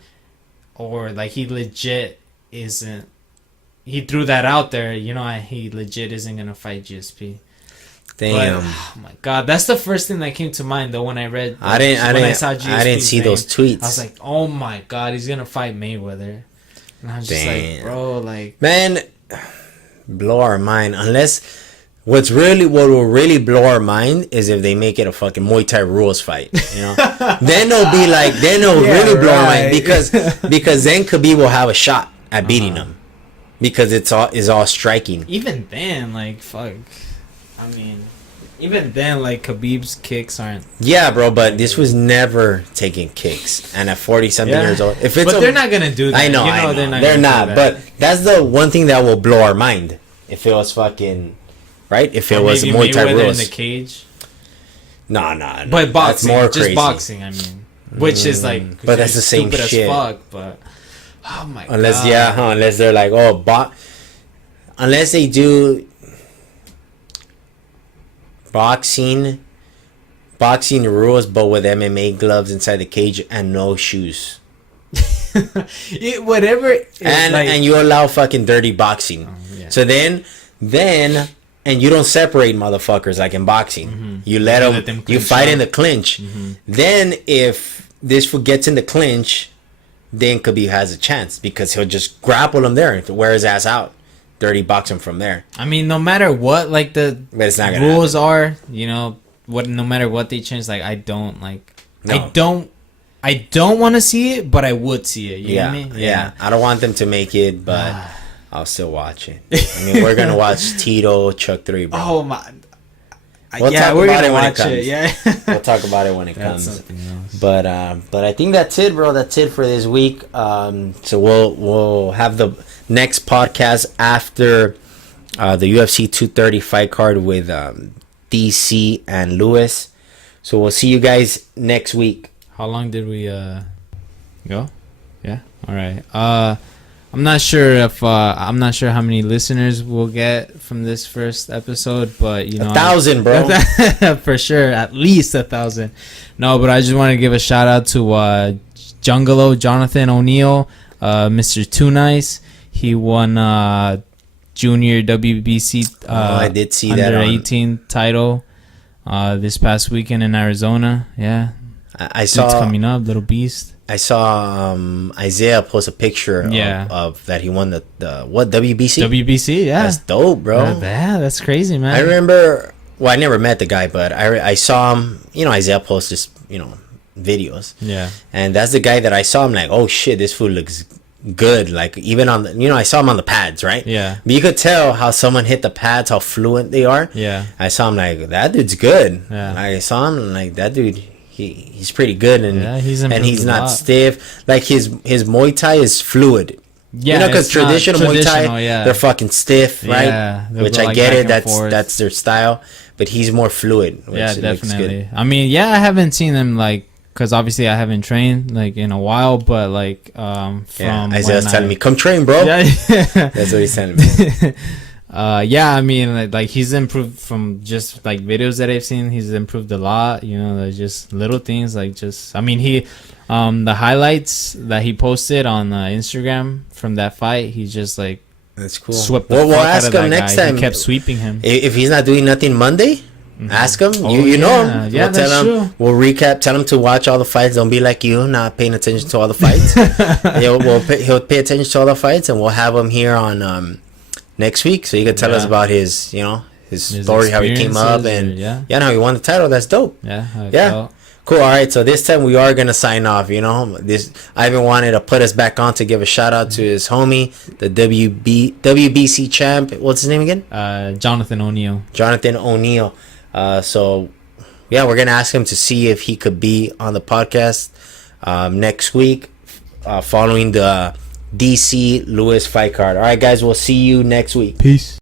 or he legit isn't. he threw that out there. He legit isn't gonna fight GSP. Damn. But, oh my god, that's the first thing that came to mind though when I read. I didn't see those tweets. I was like, oh my god, he's gonna fight Mayweather. And I was just like, bro, like, man, blow our mind. Unless what will really blow our mind is if they make it a fucking Muay Thai rules fight. Then it'll be like, really blow our mind because then Khabib will have a shot at beating him because it's all striking. Even then, like, fuck. I mean, even then, like, Khabib's kicks aren't. Yeah, bro, but this was never taking kicks, and at 40-something years old, but they're not gonna do that. I know, they're not. But that's the one thing that will blow our mind. If it was fucking right, if it was Muay Thai rules in the cage. No. But boxing, that's more just crazy. Boxing. I mean, which is like, but that's the same shit. As fuck, but oh my god. Unless they're like, unless they do. Boxing rules, but with MMA gloves inside the cage and no shoes. Whatever. And you allow fucking dirty boxing. Yeah. So then, and you don't separate motherfuckers like in boxing. Mm-hmm. You let them you fight in the clinch. Mm-hmm. Then if this fool gets in the clinch, then Khabib has a chance because he'll just grapple him there and wear his ass out. Dirty boxing from there. I mean, no matter what, like the rules are, no matter what they change, like I don't want to see it, but I would see it. You know what I mean? Yeah. I don't want them to make it, but I'll still watch it. I mean, we're gonna watch Tito Chuck 3, bro. Oh my. We're gonna watch it. Yeah. We'll talk about it when it comes. But I think that's it, bro. That's it for this week. So we'll have the next podcast after the UFC 230 fight card with DC and Lewis. So we'll see you guys next week. How long did we go? Yeah. All right. I'm not sure how many listeners we'll get from this first episode, but 1,000, bro. For sure, at least 1,000. No, but I just want to give a shout out to Jungalo Jonathan O'Neill, Mr. Too Nice. He won junior WBC I did see under that 18 title this past weekend in Arizona. Yeah, I saw it's coming up, little beast. I saw Isaiah post a picture of that he won the what WBC? WBC, yeah. That's dope, bro. Yeah, that's crazy, man. I remember, I never met the guy, but I saw him, Isaiah post this, videos. Yeah. And that's the guy that I saw. I'm like, oh shit, this food looks good. Like even on the, I saw him on the pads, right? Yeah. But you could tell how someone hit the pads, how fluent they are. Yeah. I saw him like, that dude's good. Yeah. I saw him like, that dude, he's pretty good, and he's not stiff. Like his Muay Thai is fluid. Yeah, because traditional Muay Thai, they're fucking stiff, right? Yeah, which I get it. That's their style. But he's more fluid. Which definitely. I mean, I haven't seen him because obviously I haven't trained in a while. But from Isaiah's telling me, come train, bro. Yeah, that's what he's telling me. I mean, he's improved from just videos that I've seen. He's improved a lot. Just little things he, the highlights that he posted on Instagram from that fight, he just that's cool. Swept the fuck we'll out ask of him that next guy. time. He kept sweeping him. If he's not doing nothing Monday, ask him. You know him. Yeah, that's true. We'll recap. Tell him to watch all the fights. Don't be like you, not paying attention to all the fights. He'll pay attention to all the fights, and we'll have him here on next week, so you can tell us about his story, how he came up, and how he won the title. That's dope. Yeah. Cool. All right, so this time we are gonna sign off. This Ivan wanted to put us back on to give a shout out to his homie, the WBC champ. What's his name again? Jonathan O'Neill. So we're gonna ask him to see if he could be on the podcast next week, following the DC Lewis fight card. All right, guys, we'll see you next week. Peace.